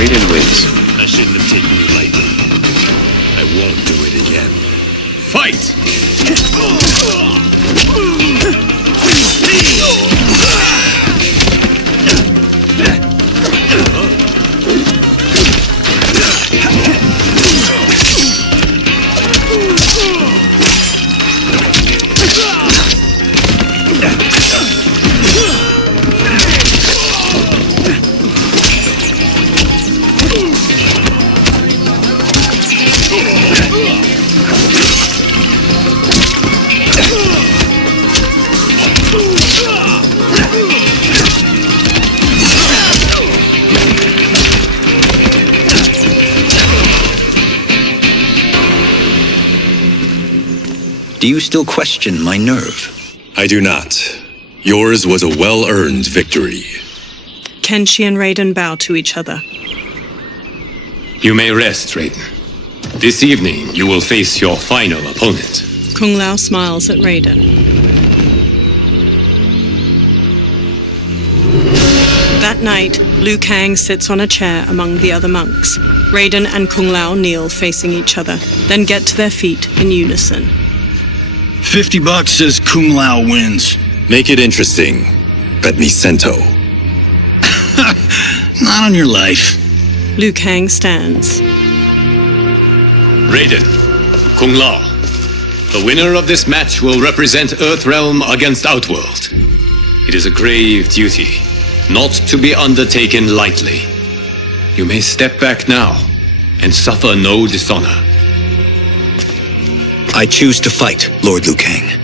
Raiden wins. I shouldn't have taken you lightly. I won't do it again. Fight! Do you still question my nerve? I do not. Yours was a well-earned victory. Kenshi and Raiden bow to each other. You may rest, Raiden. This evening, you will face your final opponent. Kung Lao smiles at Raiden. That night, Liu Kang sits on a chair among the other monks. Raiden and Kung Lao kneel facing each other, then get to their feet in unison. $50 says Kung Lao wins. Make it interesting. Bet me cento. Not on your life. Liu Kang stands. Raiden, Kung Lao, The winner of this match will represent Earthrealm against Outworld. It is a grave duty, not to be undertaken lightly. You may step back now and suffer no dishonor. I choose to fight, Lord Liu Kang.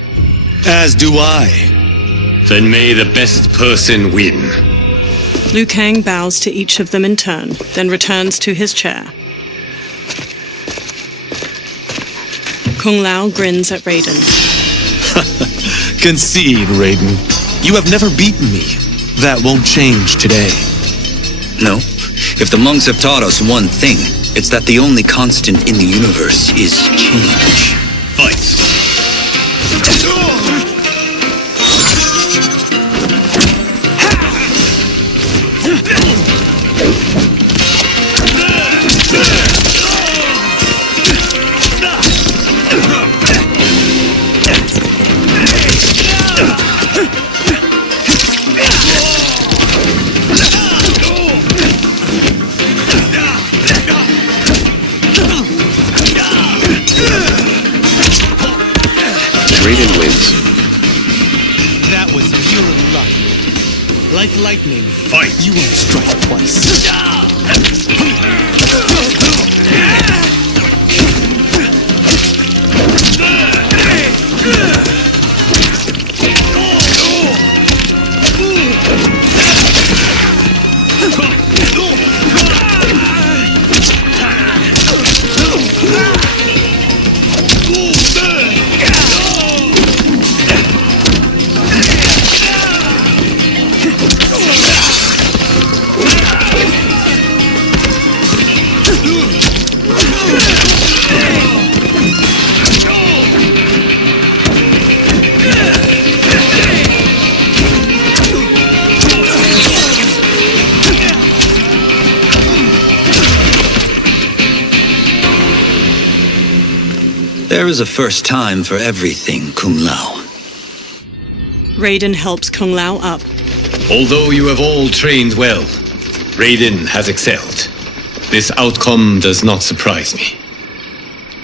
As do I. Then may the best person win. Liu Kang bows to each of them in turn, then returns to his chair. Kung Lao grins at Raiden. Concede, Raiden. You have never beaten me. That won't change today. No. If the monks have taught us one thing, it's that the only constant in the universe is change. Fight! Raiden wins. That was pure luck. Like lightning, Fight! you won't strike twice. There is a first time for everything, Kung Lao. Raiden helps Kung Lao up. Although you have all trained well, Raiden has excelled. This outcome does not surprise me.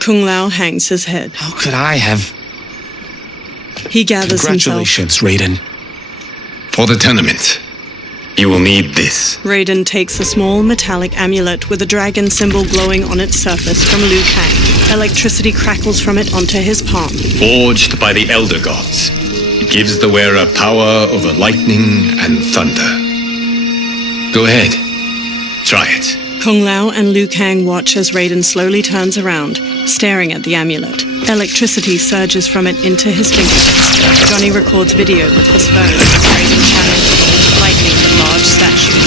Kung Lao hangs his head. How could I have? He gathers himself. Congratulations, Raiden. For the tournament, you will need this. Raiden takes a small metallic amulet with a dragon symbol glowing on its surface from Liu Kang. Electricity crackles from it onto his palm. Forged by the Elder Gods, it gives the wearer power over lightning and thunder. Go ahead, try it. Kung Lao and Liu Kang watch as Raiden slowly turns around, staring at the amulet. Electricity surges from it into his fingertips. Johnny records video with his phone as Raiden channels lightning the large statue.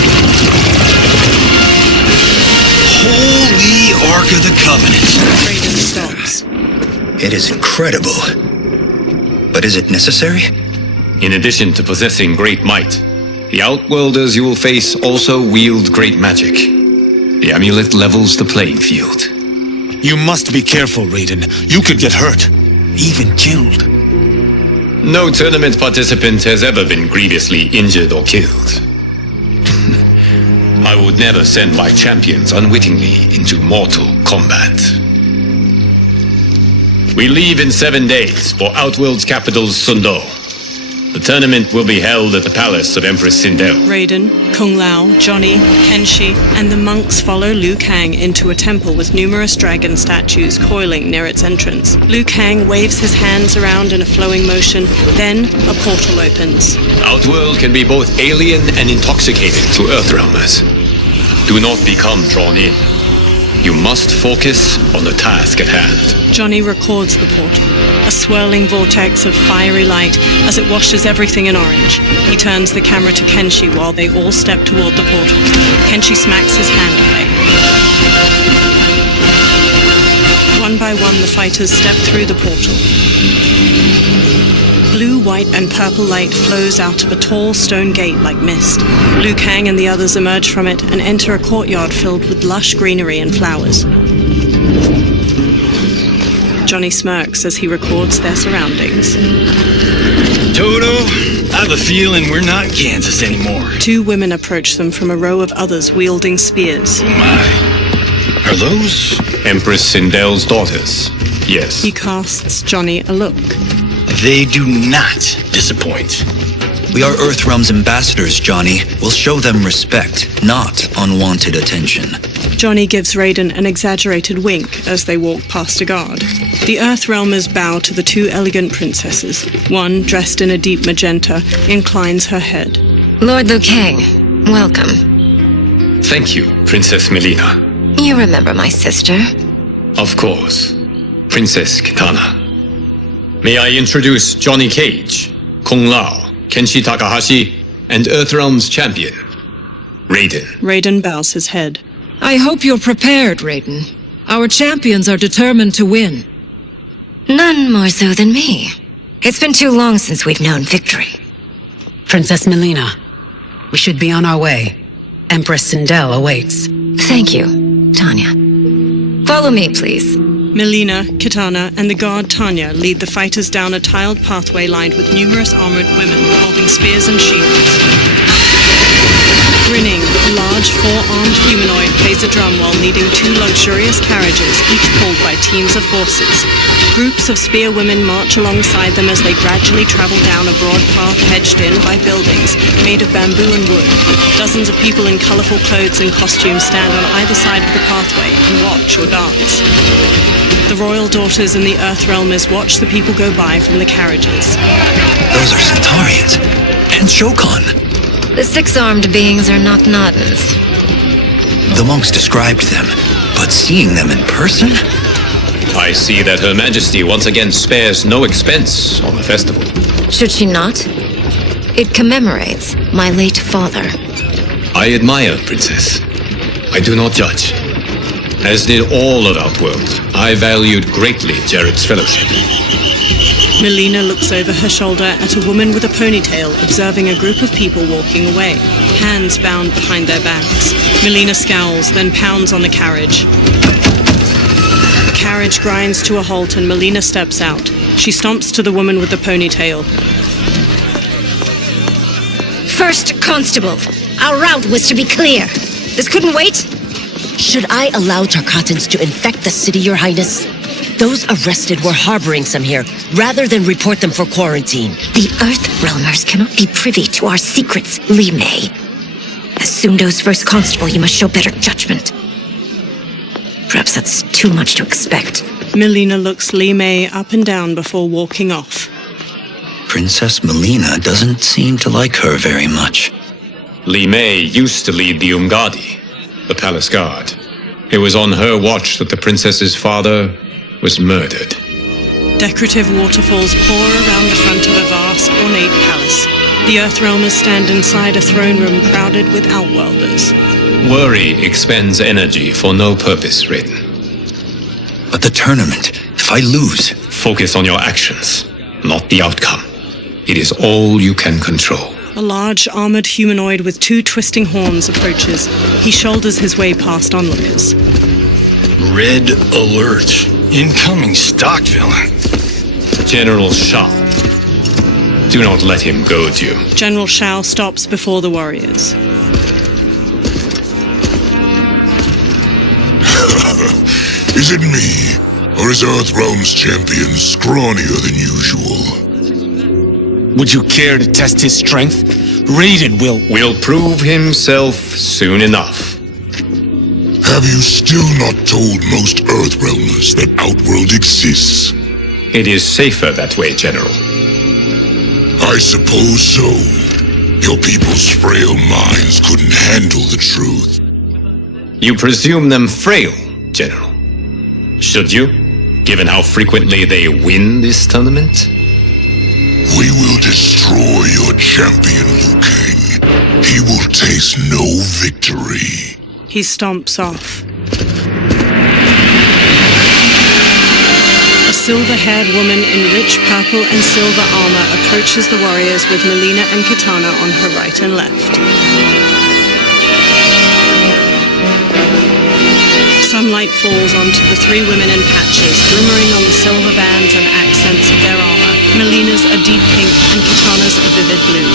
Holy Ark of the Covenant! Raiden stops. It is incredible. But is it necessary? In addition to possessing great might, the Outworlders you will face also wield great magic. The amulet levels the playing field. You must be careful, Raiden. You could get hurt. Even killed. No tournament participant has ever been grievously injured or killed. I would never send my champions unwittingly into mortal combat. We leave in 7 days for Outworld's capital, Sundo. The tournament will be held at the palace of Empress Sindel. Raiden, Kung Lao, Johnny, Kenshi, and the monks follow Liu Kang into a temple with numerous dragon statues coiling near its entrance. Liu Kang waves his hands around in a flowing motion, then a portal opens. Outworld can be both alien and intoxicating to Earthrealmers. Do not become drawn in. You must focus on the task at hand. Johnny records the portal, a swirling vortex of fiery light as it washes everything in orange. He turns the camera to Kenshi while they all step toward the portal. Kenshi smacks his hand away. One by one, the fighters step through the portal. Blue, white, and purple light flows out of a tall stone gate like mist. Liu Kang and the others emerge from it and enter a courtyard filled with lush greenery and flowers. Johnny smirks as he records their surroundings. Toto, I have a feeling we're not Kansas anymore. 2 women approach them from a row of others wielding spears. Oh my. Are those? Empress Sindel's daughters. Yes. He casts Johnny a look. They do not disappoint. We are Earthrealm's ambassadors, Johnny. We'll show them respect, not unwanted attention. Johnny gives Raiden an exaggerated wink as they walk past a guard. The Earthrealmers bow to the two elegant princesses. One, dressed in a deep magenta, inclines her head. Lord Liu Kang, welcome. Thank you, Princess Melina. You remember my sister? Of course. Princess Kitana. May I introduce Johnny Cage, Kung Lao, Kenshi Takahashi, and Earthrealm's champion, Raiden. Raiden bows his head. I hope you're prepared, Raiden. Our champions are determined to win. None more so than me. It's been too long since we've known victory. Princess Melina, we should be on our way. Empress Sindel awaits. Thank you, Tanya. Follow me, please. Melina, Kitana, and the guard Tanya lead the fighters down a tiled pathway lined with numerous armored women holding spears and shields. Grinning, a large four-armed humanoid plays a drum while leading two luxurious carriages, each pulled by teams of horses. Groups of spear women march alongside them as they gradually travel down a broad path hedged in by buildings made of bamboo and wood. Dozens of people in colorful clothes and costumes stand on either side of the pathway and watch or dance. The royal daughters and the Earthrealmers watch the people go by from the carriages. Those are Centaurians. And Shokan. The six-armed beings are not Nautans. The monks described them, but seeing them in person? I see that Her Majesty once again spares no expense on the festival. Should she not? It commemorates my late father. I admire, Princess. I do not judge. As did all of Outworld, I valued greatly Jared's fellowship. Melina looks over her shoulder at a woman with a ponytail observing a group of people walking away, hands bound behind their backs. Melina scowls, then pounds on the carriage. The carriage grinds to a halt and Melina steps out. She stomps to the woman with the ponytail. First Constable, our route was to be clear. This couldn't wait? Should I allow Tarkatans to infect the city, Your Highness? Those arrested were harboring some here, rather than report them for quarantine. The Earthrealmers cannot be privy to our secrets, Li Mei. As Sundo's first constable, you must show better judgment. Perhaps that's too much to expect. Melina looks Li Mei up and down before walking off. Princess Melina doesn't seem to like her very much. Li Mei used to lead the Umgadi, the palace guard. It was on her watch that the princess's father was murdered. Decorative waterfalls pour around the front of a vast, ornate palace. The Earthrealmers stand inside a throne room crowded with Outworlders. Worry expends energy for no purpose, Raiden. But the tournament, if I lose... Focus on your actions, not the outcome. It is all you can control. A large, armored humanoid with two twisting horns approaches. He shoulders his way past onlookers. Red alert. Incoming stock villain. General Shao. Do not let him goad you. General Shao stops before the warriors. Is it me? Or is Earthrealm's champion scrawnier than usual? Would you care to test his strength? Raiden will prove himself soon enough. Have you still not told most Earthrealmers that Outworld exists? It is safer that way, General. I suppose so. Your people's frail minds couldn't handle the truth. You presume them frail, General. Should you, given how frequently they win this tournament? We will destroy your champion, Liu Kang. He will taste no victory. He stomps off. A silver-haired woman in rich purple and silver armor approaches the warriors with Melina and Kitana on her right and left. Sunlight falls onto the three women in patches, glimmering on the silver bands and accents of their armor. Melina's a deep pink and Kitana's a vivid blue.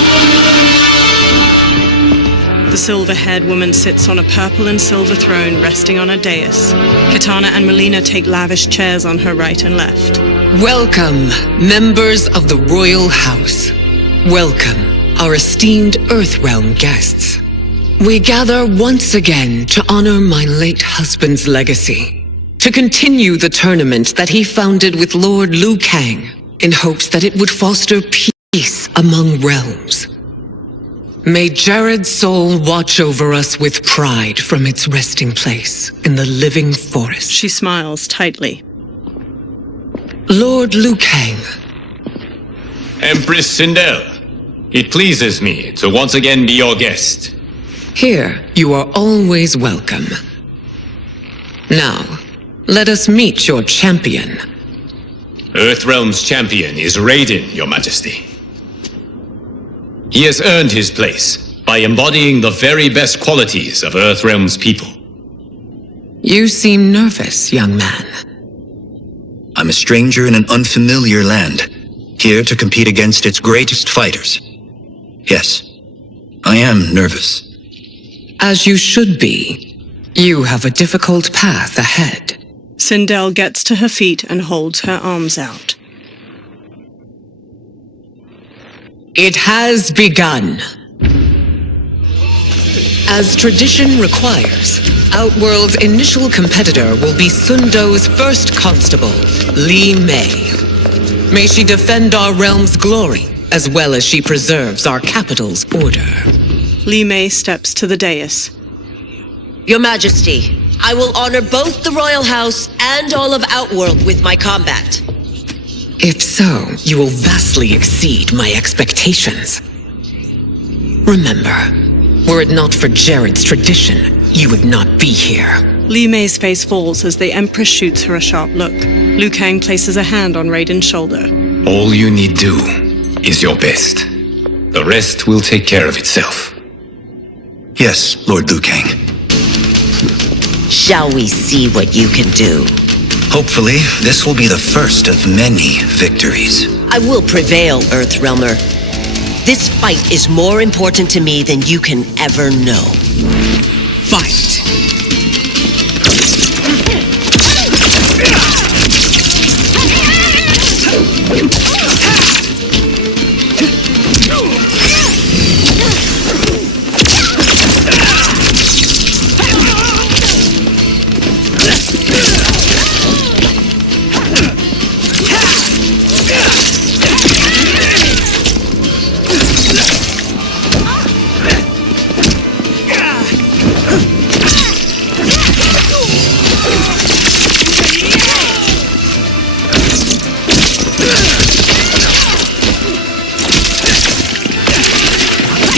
The silver-haired woman sits on a purple and silver throne resting on a dais. Kitana and Melina take lavish chairs on her right and left. Welcome, members of the Royal House. Welcome, our esteemed Earthrealm guests. We gather once again to honor my late husband's legacy, to continue the tournament that he founded with Lord Liu Kang, in hopes that it would foster peace among realms. May Jared's soul watch over us with pride from its resting place in the living forest. She smiles tightly. Lord Liu Kang. Empress Sindel, it pleases me to once again be your guest. Here, you are always welcome. Now, let us meet your champion. Earthrealm's champion is Raiden, Your Majesty. He has earned his place by embodying the very best qualities of Earthrealm's people. You seem nervous, young man. I'm a stranger in an unfamiliar land, here to compete against its greatest fighters. Yes, I am nervous. As you should be. You have a difficult path ahead. Sindel gets to her feet and holds her arms out. It has begun. As tradition requires, Outworld's initial competitor will be Sundo's first constable, Li Mei. May she defend our realm's glory, as well as she preserves our capital's order. Li Mei steps to the dais. Your Majesty, I will honor both the Royal House and all of Outworld with my combat. If so, you will vastly exceed my expectations. Remember, were it not for Jared's tradition, you would not be here. Li Mei's face falls as the Empress shoots her a sharp look. Liu Kang places a hand on Raiden's shoulder. All you need do is your best. The rest will take care of itself. Yes, Lord Liu Kang. Shall we see what you can do? Hopefully, this will be the first of many victories. I will prevail, Earthrealmer. This fight is more important to me than you can ever know. Fight!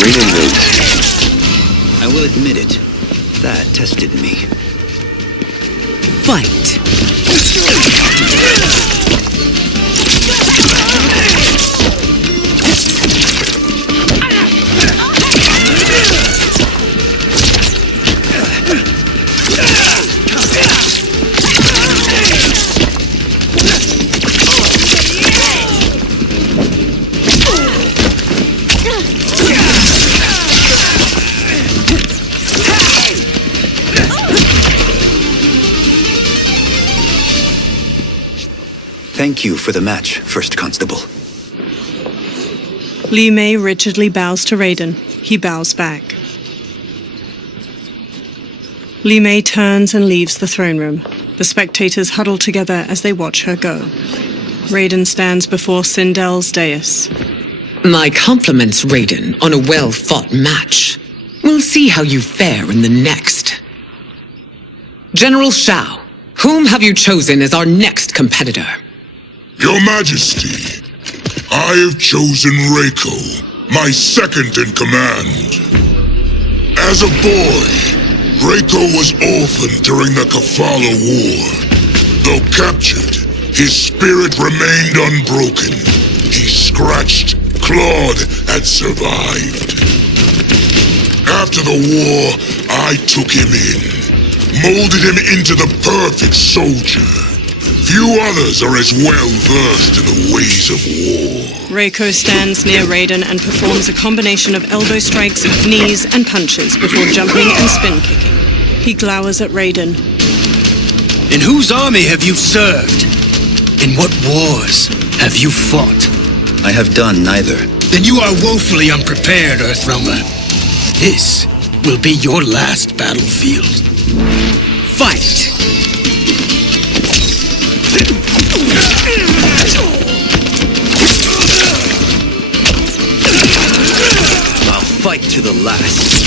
Raiden wins. I will admit it. That tested me. Fight! Thank you for the match, First Constable. Li Mei rigidly bows to Raiden. He bows back. Li Mei turns and leaves the throne room. The spectators huddle together as they watch her go. Raiden stands before Sindel's dais. My compliments, Raiden, on a well-fought match. We'll see how you fare in the next. General Shao, whom have you chosen as our next competitor? Your Majesty, I have chosen Reiko, my second in command. As a boy, Reiko was orphaned during the Kafala War. Though captured, his spirit remained unbroken. He scratched, clawed, and survived. After the war, I took him in, molded him into the perfect soldier. Few others are as well versed in the ways of war. Reiko stands near Raiden and performs a combination of elbow strikes, knees, and punches before jumping and spin kicking. He glowers at Raiden. In whose army have you served? In what wars have you fought? I have done neither. Then you are woefully unprepared, Earthrealmer. This will be your last battlefield. Fight! I'll fight to the last.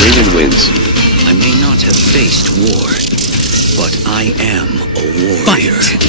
Raiden wins. I may not have faced war, but I am a warrior. Fight!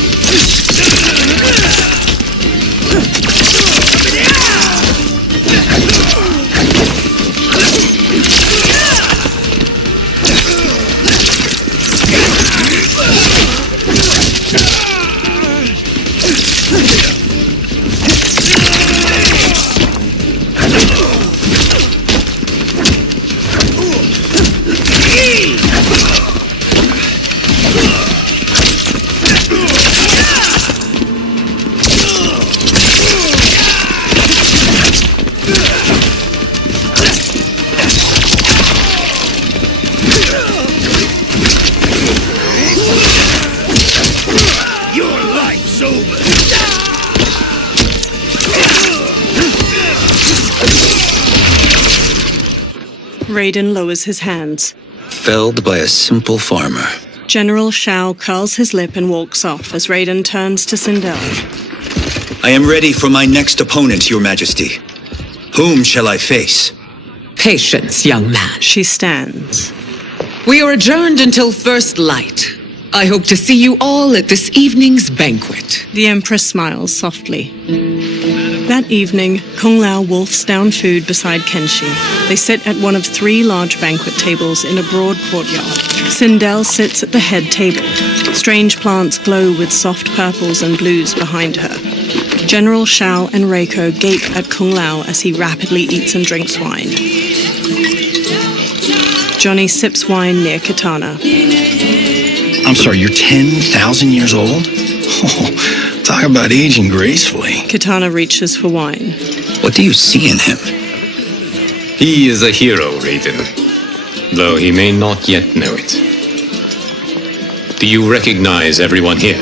Raiden lowers his hands. Felled by a simple farmer. General Shao curls his lip and walks off as Raiden turns to Sindel. I am ready for my next opponent, Your Majesty. Whom shall I face? Patience, young man. She stands. We are adjourned until first light. I hope to see you all at this evening's banquet. The Empress smiles softly. That evening, Kung Lao wolfs down food beside Kenshi. They sit at one of 3 large banquet tables in a broad courtyard. Sindel sits at the head table. Strange plants glow with soft purples and blues behind her. General Shao and Reiko gape at Kung Lao as he rapidly eats and drinks wine. Johnny sips wine near Katana. I'm sorry, you're 10,000 years old? Oh, talk about aging gracefully. Katana reaches for wine. What do you see in him? He is a hero, Raiden, though he may not yet know it. Do you recognize everyone here?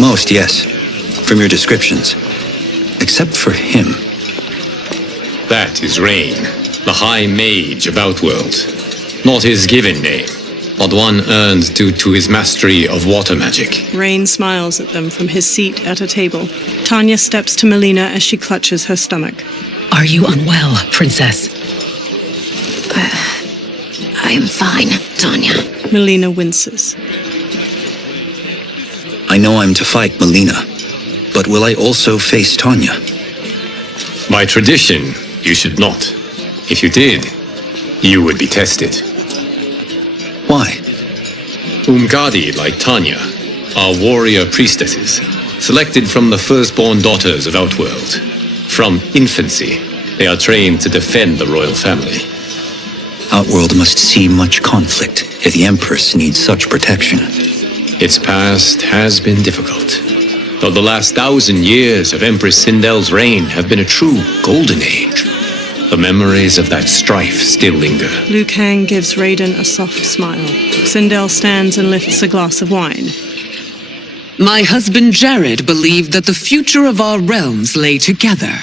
Most, yes. From your descriptions. Except for him. That is Rain, the High Mage of Outworld. Not his given name, but one earned due to his mastery of water magic. Rain smiles at them from his seat at a table. Tanya steps to Melina as she clutches her stomach. Are you unwell, Princess? I am fine, Tanya. Melina winces. I know I'm to fight Melina, but will I also face Tanya? By tradition, you should not. If you did, you would be tested. Why? Umgadi, like Tanya, are warrior priestesses, selected from the firstborn daughters of Outworld. From infancy, they are trained to defend the royal family. Outworld must see much conflict if the Empress needs such protection. Its past has been difficult, though the last 1,000 years of Empress Sindel's reign have been a true golden age. The memories of that strife still linger. Liu Kang gives Raiden a soft smile. Sindel stands and lifts a glass of wine. My husband Jared believed that the future of our realms lay together.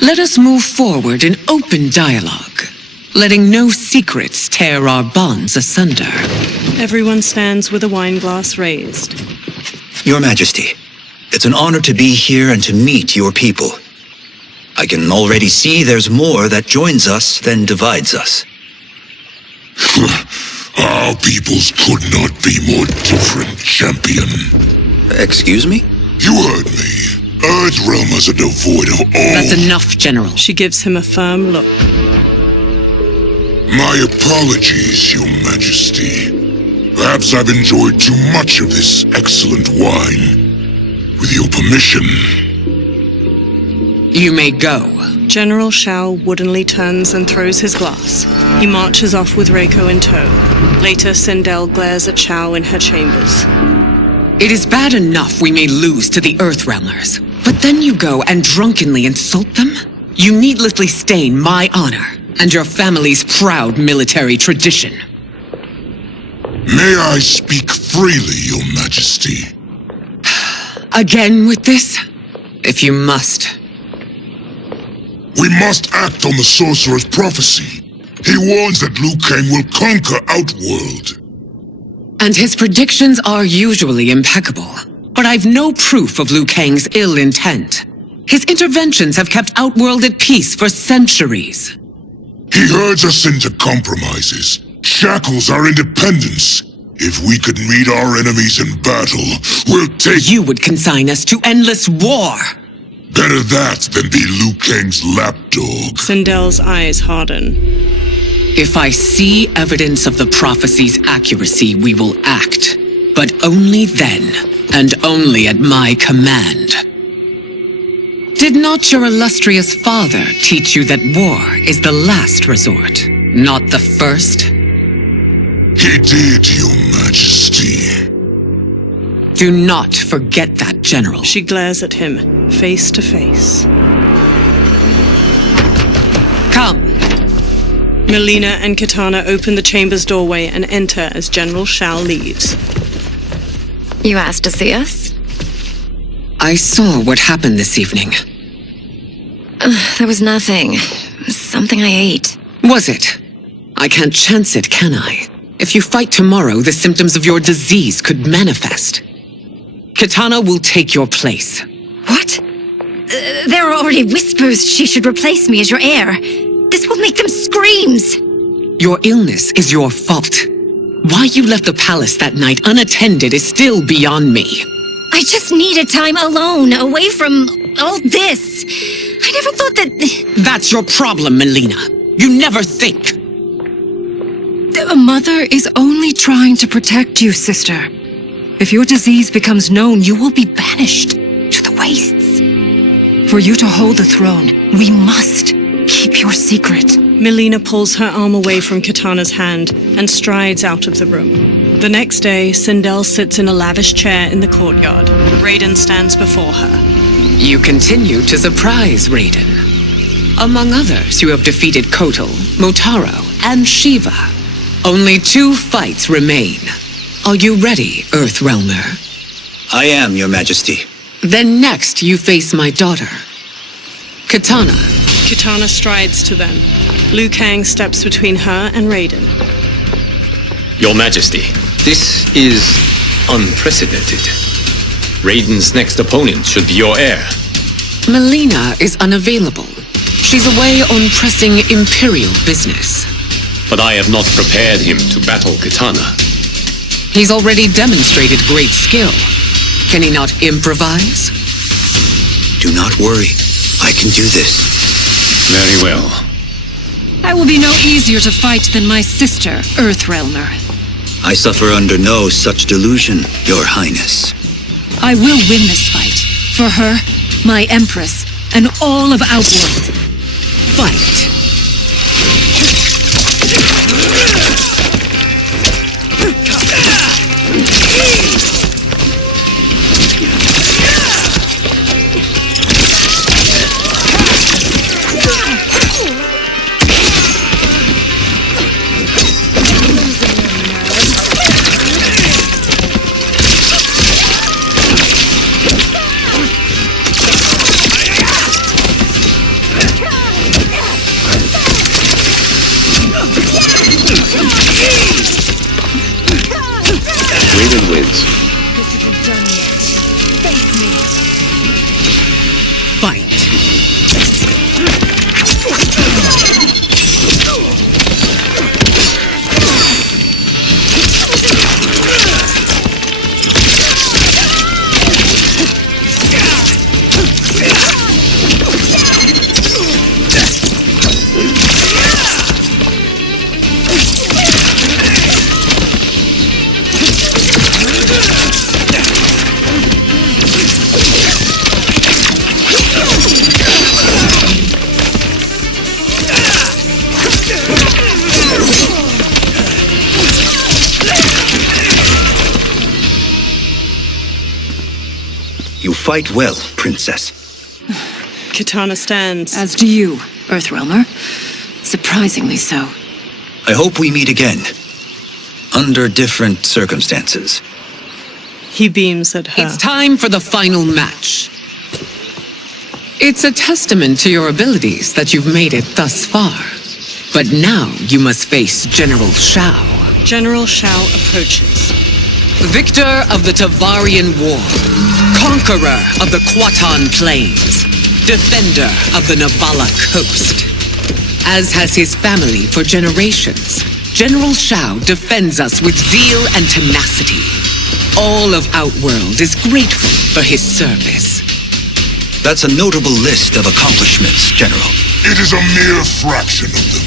Let us move forward in open dialogue, letting no secrets tear our bonds asunder. Everyone stands with a wine glass raised. Your Majesty, it's an honor to be here and to meet your people. I can already see there's more that joins us than divides us. Our peoples could not be more different, champion. Excuse me? You heard me. Earthrealmers are devoid of all... That's enough, General. She gives him a firm look. My apologies, Your Majesty. Perhaps I've enjoyed too much of this excellent wine. With your permission... You may go. General Shao woodenly turns and throws his glass. He marches off with Reiko in tow. Later, Sindel glares at Shao in her chambers. It is bad enough we may lose to the Earthrealmers, but then you go and drunkenly insult them? You needlessly stain my honor and your family's proud military tradition. May I speak freely, Your Majesty? Again with this? If you must. We must act on the sorcerer's prophecy. He warns that Liu Kang will conquer Outworld. And his predictions are usually impeccable. But I've no proof of Liu Kang's ill intent. His interventions have kept Outworld at peace for centuries. He herds us into compromises, shackles our independence. If we could meet our enemies in battle, we'll take... You would consign us to endless war! Better that than be Liu Kang's lapdog. Sindel's eyes harden. If I see evidence of the prophecy's accuracy, we will act. But only then, and only at my command. Did not your illustrious father teach you that war is the last resort, not the first? He did, Your Majesty. Do not forget that, General. She glares at him, face to face. Come. Melina and Kitana open the chamber's doorway and enter as General Shao leaves. You asked to see us? I saw what happened this evening. There was nothing. Something I ate. Was it? I can't chance it, can I? If you fight tomorrow, the symptoms of your disease could manifest. Kitana will take your place. What? There are already whispers she should replace me as your heir. This will make them screams. Your illness is your fault. Why you left the palace that night unattended is still beyond me. I just needed time alone, away from all this. I never thought that... That's your problem, Melina. You never think. A mother is only trying to protect you, sister. If your disease becomes known, you will be banished to the wastes. For you to hold the throne, we must keep your secret. Melina pulls her arm away from Kitana's hand and strides out of the room. The next day, Sindel sits in a lavish chair in the courtyard. Raiden stands before her. You continue to surprise Raiden. Among others, you have defeated Kotal, Motaro, and Shiva. Only 2 fights remain. Are you ready, Earthrealmer? I am, Your Majesty. Then next you face my daughter, Kitana. Kitana strides to them. Liu Kang steps between her and Raiden. Your Majesty, this is unprecedented. Raiden's next opponent should be your heir. Melina is unavailable. She's away on pressing Imperial business. But I have not prepared him to battle Kitana. He's already demonstrated great skill. Can he not improvise? Do not worry. I can do this. Very well. I will be no easier to fight than my sister, Earthrealmer. I suffer under no such delusion, Your Highness. I will win this fight. For her, my Empress, and all of Outworld. Fight! You fight well, Princess. Kitana stands. As do you, Earthrealmer. Surprisingly so. I hope we meet again. Under different circumstances. He beams at her. It's time for the final match. It's a testament to your abilities that you've made it thus far. But now you must face General Shao. General Shao approaches. Victor of the Tavarian War. Conqueror of the Kwatan Plains. Defender of the Navala Coast. As has his family for generations, General Shao defends us with zeal and tenacity. All of Outworld is grateful for his service. That's a notable list of accomplishments, General. It is a mere fraction of them.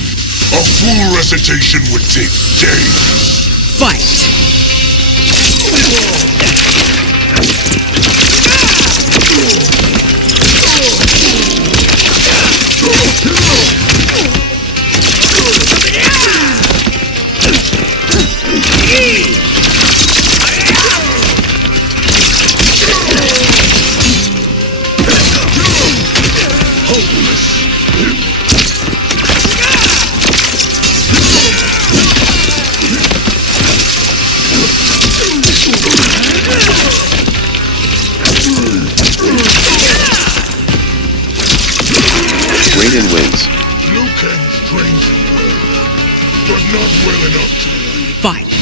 A full recitation would take days. Fight! Raiden wins. Liu Kang trains well, but not well enough to Fight!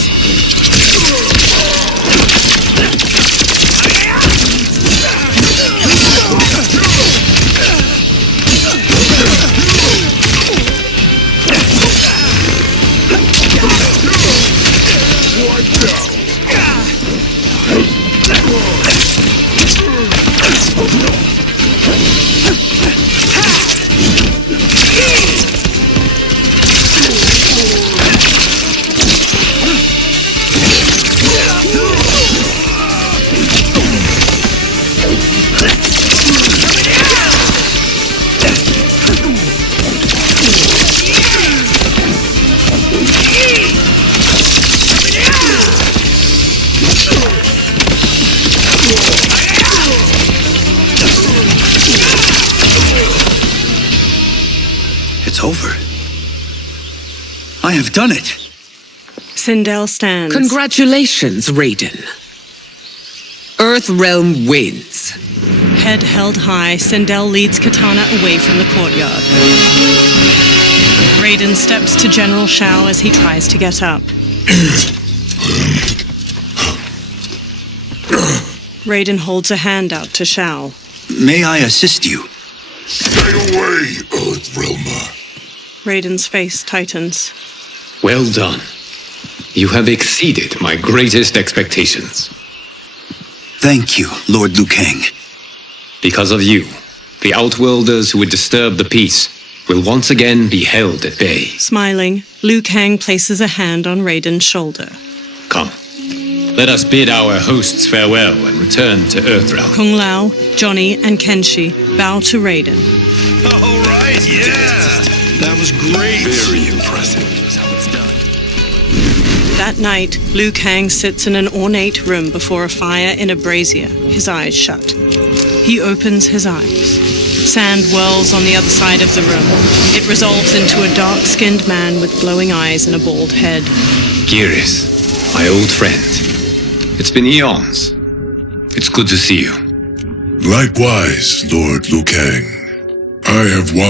It's over. I have done it. Sindel stands. Congratulations, Raiden. Earthrealm wins. Head held high, Sindel leads Kitana away from the courtyard. Raiden steps to General Shao as he tries to get up. Raiden holds a hand out to Shao. May I assist you? Stay away, Earthrealmer. Raiden's face tightens. Well done. You have exceeded my greatest expectations. Thank you, Lord Liu Kang. Because of you, the Outworlders who would disturb the peace will once again be held at bay. Smiling, Liu Kang places a hand on Raiden's shoulder. Come, let us bid our hosts farewell and return to Earthrealm. Kung Lao, Johnny, and Kenshi bow to Raiden. All right, yeah! That was great. Very impressive. That's how it's done. That night, Liu Kang sits in an ornate room before a fire in a brazier, his eyes shut. He opens his eyes. Sand whirls on the other side of the room. It resolves into a dark-skinned man with glowing eyes and a bald head. Geras, my old friend. It's been eons. It's good to see you. Likewise, Lord Liu Kang. I have watched